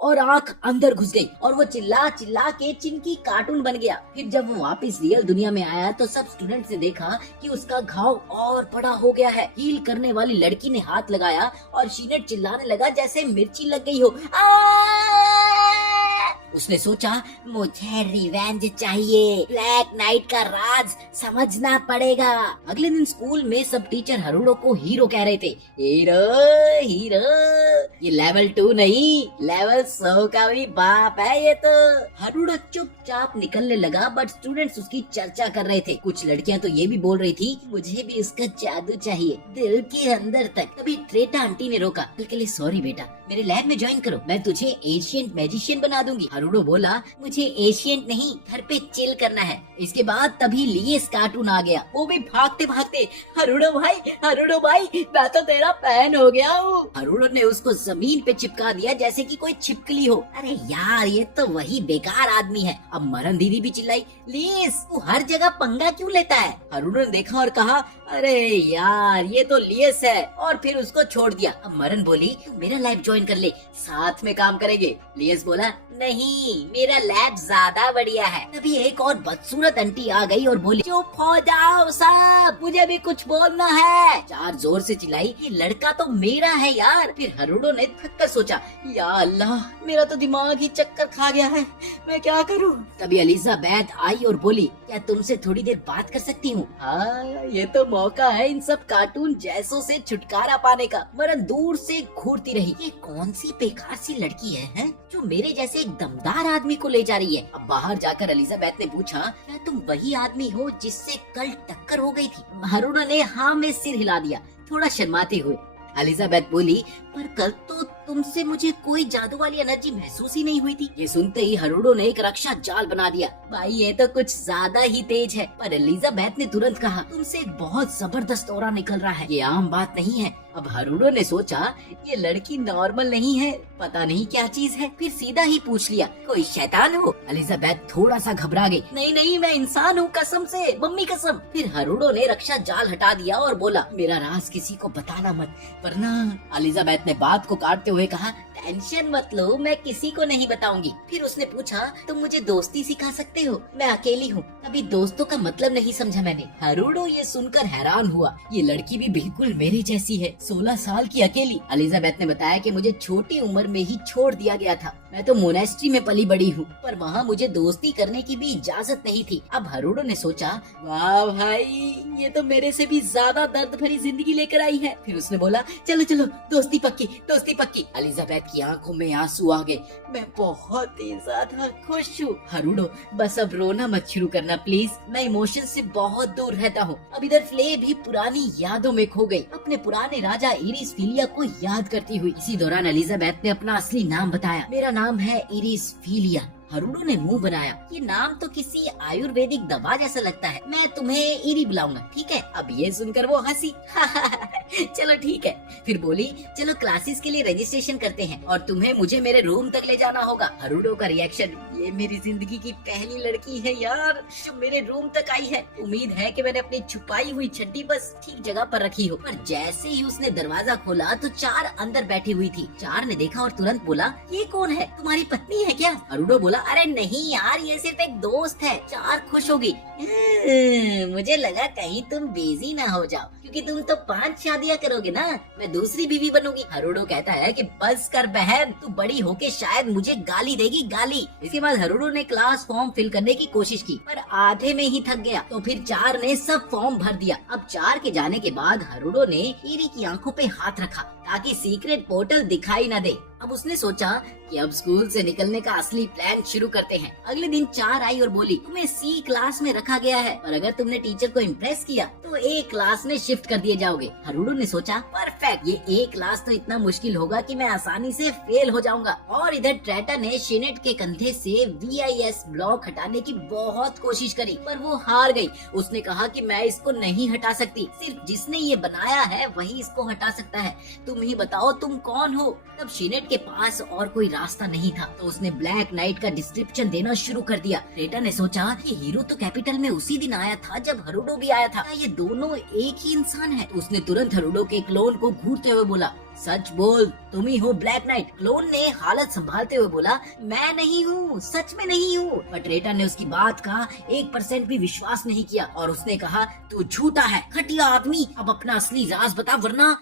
और आंख अंदर घुस गई और वो चिल्ला चिल्ला के चिंकी कार्टून बन गया। फिर जब वो वापस रियल दुनिया में आया तो सब स्टूडेंट्स ने देखा कि उसका घाव और बड़ा हो गया है। हील करने वाली लड़की ने हाथ लगाया और शिनेड चिल्लाने लगा जैसे मिर्ची लग गई हो। उसने सोचा, मुझे रिवेंज चाहिए, ब्लैक नाइट का राज समझना पड़ेगा। अगले दिन स्कूल में सब टीचर हरुडो को हीरो कह रहे थे। हीरो हीरो, ये लेवल 2 नहीं, लेवल 100 का भी बाप है ये तो। हरुडो चुपचाप निकलने लगा बट स्टूडेंट्स उसकी चर्चा कर रहे थे। कुछ लड़कियां तो ये भी बोल रही थी, मुझे भी उसका जादू चाहिए दिल के अंदर तक। तभी ट्रेटा आंटी ने रोका, कल के लिए सॉरी बेटा, मेरे लैब में ज्वाइन करो, मैं तुझे एशियंट मैजिशियन बना दूंगी। हरुडो बोला, मुझे एशियंट नहीं, घर पे चिल करना है। इसके बाद तभी लिएस कार्टून आ गया, वो भी भागते भागते, हरुडो भाई मैं तो तेरा फैन हो गया हूँ। हरुडो ने उसको जमीन पे चिपका दिया जैसे कि कोई छिपकली हो। अरे यार ये तो वही बेकार आदमी है। अब मरन दीदी भी चिल्लाई, लिएस तू हर जगह पंगा क्यों लेता है? हरुडो ने देखा और कहा, अरे यार ये तो लिएस है, और फिर उसको छोड़ दिया। अब मरन बोली, तू मेरा लैब ज्वाइन कर ले, साथ में काम करेंगे। लिएस बोला, नहीं मेरा लैब ज्यादा बढ़िया है। तभी एक और बदसूरत आंटी आ गई और बोली, चुप हो जाओ सब, मुझे भी कुछ बोलना है। चार जोर से चिल्लाई, ये लड़का तो मेरा है यार। फिर हरुडो ने थक कर सोचा, या अल्लाह मेरा तो दिमाग ही चक्कर खा गया है, मैं क्या करूँ? तभी एलिजाबेथ आई और बोली, क्या तुमसे थोड़ी देर बात कर सकती हूँ? हाँ ये तो मौका है इन सब कार्टून जैसों से छुटकारा पाने का। मरन दूर से घूरती रही, ये कौन सी बेकार सी लड़की है जो मेरे जैसे एक दमदार आदमी को ले जा रही है। अब बाहर जाकर एलिजाबेथ ने पूछा, क्या तुम वही आदमी हो जिससे कल टक्कर हो गई थी? हरुडो ने हाँ में सिर हिला दिया, थोड़ा शर्माते हुए। एलिजाबेथ बोली, पर कल तो तुमसे मुझे कोई जादू वाली एनर्जी महसूस ही नहीं हुई थी। ये सुनते ही हरुडो ने एक रक्षा जाल बना दिया। भाई ये तो कुछ ज्यादा ही तेज है। पर एलिजाबेथ ने तुरंत कहा, तुमसे एक बहुत जबरदस्त ऑरा निकल रहा है, ये आम बात नहीं है। अब हरुडो ने सोचा ये लड़की नॉर्मल नहीं है, पता नहीं क्या चीज है। फिर सीधा ही पूछ लिया, कोई शैतान हो? एलिजाबेथ थोड़ा सा घबरा गई। नहीं नहीं, मैं इंसान हूँ, कसम से, मम्मी कसम। फिर हरुडो ने रक्षा जाल हटा दिया और बोला, मेरा राज किसी को बताना मत, वरना। एलिजाबेथ ने बात को काटते हुए कहा, टेंशन मत लो, मैं किसी को नहीं बताऊंगी। फिर उसने पूछा, तुम मुझे दोस्ती सिखा सकते हो? मैं अकेली हूँ, अभी दोस्तों का मतलब नहीं समझा मैंने। हरुडो ये सुनकर हैरान हुआ, ये लड़की भी बिल्कुल मेरी जैसी है, 16 साल की अकेली। एलिजाबेथ ने बताया कि मुझे छोटी उम्र में ही छोड़ दिया गया था, मैं तो मोनेस्ट्री में पली बड़ी हूँ, पर वहाँ मुझे दोस्ती करने की भी इजाजत नहीं थी। अब हरुडो ने सोचा, वाह भाई, ये तो मेरे से भी ज्यादा दर्द भरी जिंदगी लेकर आई है। फिर उसने बोला, चलो चलो, दोस्ती पक्की, दोस्ती पक्की। एलिजाबेथ की आंखों में आंसू आ गए। मैं बहुत ही ज्यादा खुश हूँ। हरुडो, बस अब रोना मत शुरू करना प्लीज, मैं इमोशन से बहुत दूर रहता हूँ। अब इधर फ्ले भी पुरानी यादों में खो गई, अपने पुराने राजा इरिस फीलिया को याद करती हुई। इसी दौरान एलिजाबेथ ने अपना असली नाम बताया, मेरा नाम है इरिस फीलिया। हरुडो ने मुंह बनाया, ये नाम तो किसी आयुर्वेदिक दवा जैसा लगता है, मैं तुम्हें इरी बुलाऊंगा, ठीक है? अब ये सुनकर वो हंसी। चलो ठीक है। फिर बोली, चलो क्लासेस के लिए रजिस्ट्रेशन करते हैं और तुम्हें मुझे मेरे रूम तक ले जाना होगा। हरुडो का रिएक्शन, ये मेरी जिंदगी की पहली लड़की है यार जो मेरे रूम तक आई है। उम्मीद है कि मैंने अपनी छुपाई हुई छड्डी बस ठीक जगह पर रखी हो। पर जैसे ही उसने दरवाजा खोला तो 4 अंदर बैठी हुई थी। 4 ने देखा और तुरंत बोला, ये कौन है, तुम्हारी पत्नी है क्या? हरुडो बोला, अरे नहीं यार, ये सिर्फ एक दोस्त है। 4 खुश हो गई। मुझे लगा कहीं तुम बिजी ना हो जाओ, क्योंकि तुम तो 5 शादियां करोगे ना, मैं दूसरी बीवी बनूंगी। हरुडो कहता है कि बस कर बहन, तू बड़ी होके शायद मुझे गाली देगी, गाली। इसके बाद हरुडो ने क्लास फॉर्म फिल करने की कोशिश की, पर आधे में ही थक गया, तो फिर 4 ने सब फॉर्म भर दिया। अब 4 के जाने के बाद हरुडो ने इरी की आंखों पे हाथ रखा ताकि सीक्रेट पोर्टल दिखाई न दे। अब उसने सोचा कि अब स्कूल से निकलने का असली प्लान शुरू करते हैं। अगले दिन 4 आई और बोली, तुम्हें सी क्लास में रखा गया है, और अगर तुमने टीचर को इम्प्रेस किया तो ए क्लास में शिफ्ट कर दिए जाओगे। हरुडो ने सोचा, परफेक्ट, ये ए क्लास तो इतना मुश्किल होगा कि मैं आसानी से फेल हो जाऊंगा। और इधर ट्रेटा ने शिनेट के कंधे से VIS ब्लॉक हटाने की बहुत कोशिश करी, पर वो हार गई। उसने कहा कि मैं इसको नहीं हटा सकती, सिर्फ जिसने ये बनाया है वही इसको हटा सकता है, तुम ही बताओ तुम कौन हो। तब शिनेट के पास और कोई रास्ता नहीं था, तो उसने ब्लैक नाइट का डिस्क्रिप्शन देना शुरू कर दिया। ट्रेटा ने सोचा, ये हीरो तो कैपिटल में उसी दिन आया था जब हरुडो भी आया था, ये दोनों एक ही इंसान है। तो उसने तुरंत हरुडो के क्लोन को घूरते हुए बोला, सच बोल, तुम ही हो ब्लैक नाइट। क्लोन ने हालत संभालते हुए बोला, मैं नहीं हूँ, सच में नहीं हूँ। पर ट्रेटा ने उसकी बात का 1% भी विश्वास नहीं किया और उसने कहा, तू झूठा है, घटिया आदमी, अब अपना असली राज बता वरना।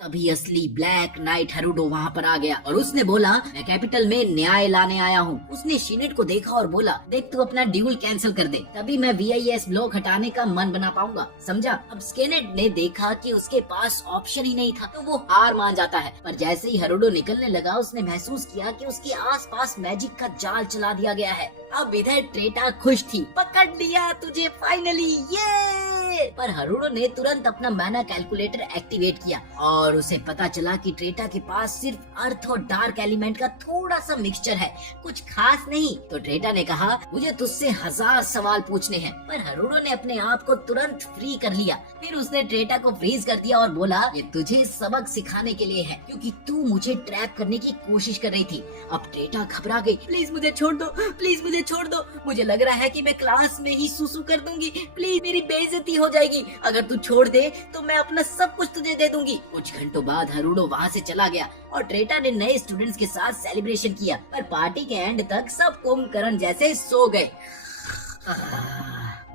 तभी असली ब्लैक नाइट हरुडो वहाँ पर आ गया और उसने बोला, मैं कैपिटल में न्याय लाने आया हूँ। उसने शिनेट को देखा और बोला, देख तू अपना ड्यूल कैंसिल कर दे, तभी मैं VIS ब्लॉक हटाने का मन बना पाऊंगा, समझा? अब स्केनेट ने देखा कि उसके पास ऑप्शन ही नहीं था, तो वो हार मान जाता है। पर जैसे ही हरुडो निकलने लगा, उसने महसूस किया कि उसके आसपास मैजिक का जाल चला दिया गया है। अब इधर ट्रेटा खुश थी, पकड़ लिया तुझे फाइनली, ये। पर हरुडो ने तुरंत अपना मैना कैलकुलेटर एक्टिवेट किया और उसे पता चला कि ट्रेटा के पास सिर्फ अर्थ और डार्क एलिमेंट का थोड़ा सा मिक्सचर है, कुछ खास नहीं। तो ट्रेटा ने कहा, मुझे तुझसे 1000 सवाल पूछने हैं। पर हरुडो ने अपने आप को तुरंत फ्री कर लिया। फिर उसने ट्रेटा को फ्रीज कर दिया और बोला, ये तुझे सबक सिखाने के लिए है, क्योंकि तू मुझे ट्रैप करने की कोशिश कर रही थी। अब ट्रेटा घबरा गई, प्लीज मुझे छोड़ दो, प्लीज मुझे छोड़ दो, मुझे लग रहा है कि मैं क्लास में ही सुसु कर दूंगी, प्लीज मेरी बेइज्जती हो जाएगी, अगर तू छोड़ दे तो मैं अपना सब कुछ तुझे दे दूंगी। कुछ घंटों बाद हरुडो वहाँ से चला गया और ट्रेटा ने नए स्टूडेंट्स के साथ सेलिब्रेशन किया, पर पार्टी के एंड तक सब कुंभकर्ण जैसे सो गए।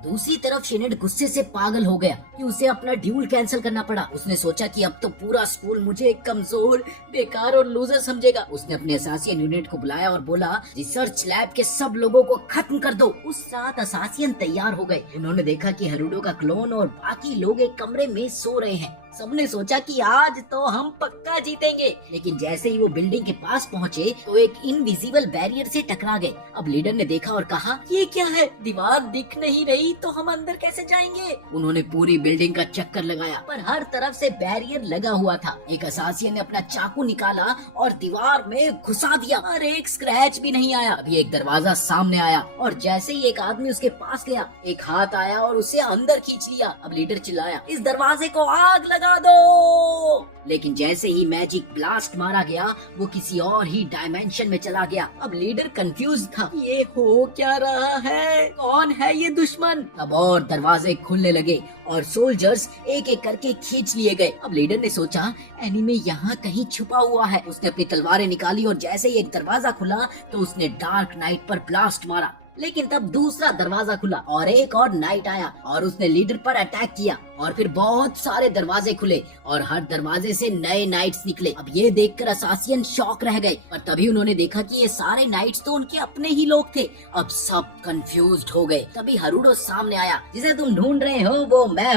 दूसरी तरफ शिनेट गुस्से से पागल हो गया कि उसे अपना ड्यूल कैंसिल करना पड़ा। उसने सोचा कि अब तो पूरा स्कूल मुझे एक कमजोर, बेकार और लूजर समझेगा। उसने अपने असासियन यूनिट को बुलाया और बोला, रिसर्च लैब के सब लोगों को खत्म कर दो। उस रात असासियन तैयार हो गए। उन्होंने देखा कि हरुडो का क्लोन और बाकी लोग एक कमरे में सो रहे हैं। सबने सोचा कि आज तो हम पक्का जीतेंगे, लेकिन जैसे ही वो बिल्डिंग के पास पहुँचे तो एक इनविजिबल बैरियर से टकरा गए। अब लीडर ने देखा और कहा, ये क्या है, दीवार दिख नहीं रही तो हम अंदर कैसे जाएंगे। उन्होंने पूरी बिल्डिंग का चक्कर लगाया पर हर तरफ से बैरियर लगा हुआ था। एक असासियन ने अपना चाकू निकाला और दीवार में घुसा दिया और एक स्क्रैच भी नहीं आया। अभी एक दरवाजा सामने आया और जैसे ही एक आदमी उसके पास गया, एक हाथ आया और उसे अंदर खींच लिया। अब लीडर चिल्लाया, इस दरवाजे को आग लगा दो। लेकिन जैसे ही मैजिक ब्लास्ट मारा गया वो किसी और ही डायमेंशन में चला गया। अब लीडर कंफ्यूज था, ये हो क्या रहा है, कौन है ये दुश्मन। अब और दरवाजे खुलने लगे और सोल्जर्स एक एक करके खींच लिए गए। अब लीडर ने सोचा, एनिमी यहाँ कहीं छुपा हुआ है। उसने अपनी तलवारें निकाली और जैसे ही एक दरवाजा खुला तो उसने डार्क नाइट पर ब्लास्ट मारा। लेकिन तब दूसरा दरवाजा खुला और एक और नाइट आया और उसने लीडर पर अटैक किया और फिर बहुत सारे दरवाजे खुले और हर दरवाजे से नए नाइट्स निकले। अब ये देखकर असासियन शॉक रह गए, पर तभी उन्होंने देखा कि ये सारे नाइट्स तो उनके अपने ही लोग थे। अब सब कंफ्यूज्ड हो गए। तभी हरुडो सामने आया, जिसे तुम ढूंढ रहे हो वो मैं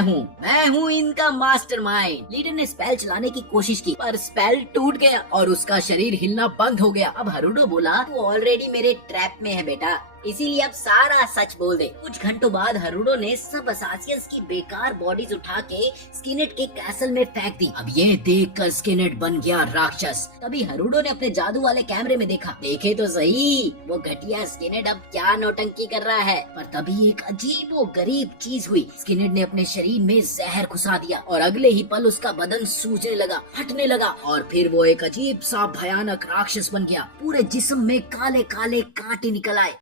हूँ इनका मास्टरमाइंड। लीडर ने स्पेल चलाने की कोशिश की पर स्पेल टूट गया और उसका शरीर हिलना बंद हो गया। अब हरुडो बोला, तू ऑलरेडी मेरे ट्रैप में है बेटा, इसीलिए अब सारा सच बोल दे। कुछ घंटों बाद हरुडो ने सब असासियंस की बेकार बॉडीज उठा के स्किनेट के कैसल में फेंक दी। अब ये देखकर स्किनेट बन गया राक्षस। तभी हरुडो ने अपने जादू वाले कैमरे में देखा, देखे तो सही वो घटिया स्किनेट अब क्या नौटंकी कर रहा है। पर तभी एक अजीब व गरीब चीज हुई। स्किनेट ने अपने शरीर में जहर घुसा दिया और अगले ही पल उसका बदन सूजने लगा, फटने लगा और फिर वो एक अजीब सा भयानक राक्षस बन गया। पूरे जिस्म में काले काले कांटे निकल आए,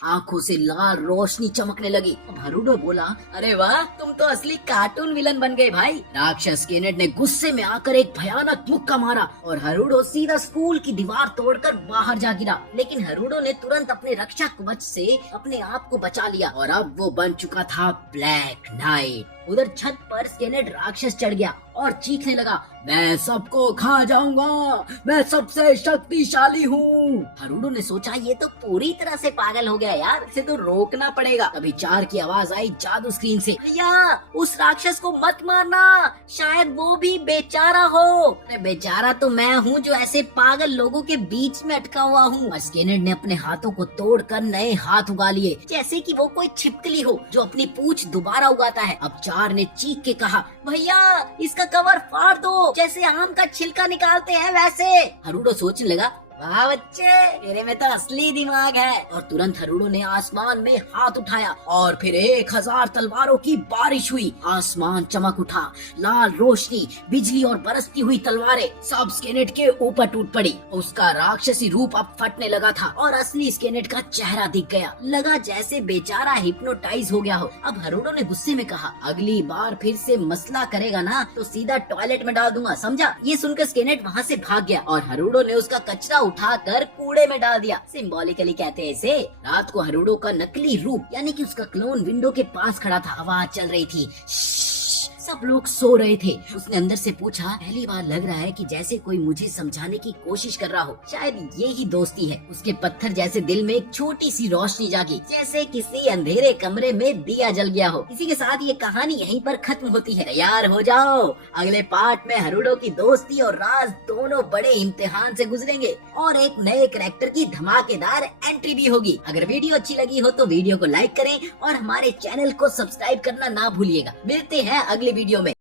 आंखों से लाल रोशनी चमकने लगी। अब हरुडो बोला, अरे वाह, तुम तो असली कार्टून विलन बन गए भाई। राक्षस स्किनेट ने गुस्से में आकर एक भयानक मुक्का मारा और हरुडो सीधा स्कूल की दीवार तोड़कर बाहर जा गिरा। लेकिन हरुडो ने तुरंत अपने रक्षा कवच से अपने आप को बचा लिया और अब वो बन चुका था ब्लैक नाइट। उधर छत पर स्किनेट राक्षस चढ़ गया और चीखने लगा, मैं सबको खा जाऊंगा, मैं सबसे शक्तिशाली हूँ। हरुडो ने सोचा, ये तो पूरी तरह से पागल हो गया यार, इसे तो रोकना पड़ेगा। अभी चार की आवाज आई जादू स्क्रीन से, भैया उस राक्षस को मत मारना, शायद वो भी बेचारा हो। अरे बेचारा तो मैं हूँ जो ऐसे पागल लोगों के बीच में अटका हुआ हूँ। स्किनेट ने अपने हाथों को तोड़कर नए हाथ उगा लिए, जैसे कि वो कोई छिपकली हो जो अपनी पूंछ दोबारा उगाता है। अब चार ने चीख के कहा, भैया इसका कवर फाड़ दो, जैसे आम का छिलका निकालते हैं वैसे। हरुडो सोचने लगा, वाह बच्चे, तेरे में तो असली दिमाग है। और तुरंत हरुडो ने आसमान में हाथ उठाया और फिर 1000 तलवारों की बारिश हुई। आसमान चमक उठा, लाल रोशनी, बिजली और बरसती हुई तलवारें सब स्किनेट के ऊपर टूट पड़ी। उसका राक्षसी रूप अब फटने लगा था और असली स्किनेट का चेहरा दिख गया। लगा जैसे बेचारा हिप्नोटाइज हो गया हो। अब हरुडो ने गुस्से में कहा, अगली बार फिर से मसला करेगा ना तो सीधा टॉयलेट में डाल दूंगा, समझा। ये सुनकर स्किनेट वहाँ से भाग गया और हरुडो ने उसका कचरा उठाकर कूड़े में डाल दिया। सिंबॉलिकली कहते हैं इसे। रात को हरुडो का नकली रूप यानी कि उसका क्लोन विंडो के पास खड़ा था। आवाज चल रही थी, सब लोग सो रहे थे। उसने अंदर से पूछा, पहली बार लग रहा है कि जैसे कोई मुझे समझाने की कोशिश कर रहा हो, शायद ये ही दोस्ती है। उसके पत्थर जैसे दिल में एक छोटी सी रोशनी जागी, जैसे किसी अंधेरे कमरे में दिया जल गया हो। इसी के साथ ये कहानी यहीं पर खत्म होती है। तैयार हो जाओ, अगले पार्ट में हरुडो की दोस्ती और राज दोनों बड़े इम्तिहान से गुजरेंगे और एक नए कैरेक्टर की धमाकेदार एंट्री भी होगी। अगर वीडियो अच्छी लगी हो तो वीडियो को लाइक करें और हमारे चैनल को सब्सक्राइब करना ना भूलिएगा। मिलते हैं अगले वीडियो में।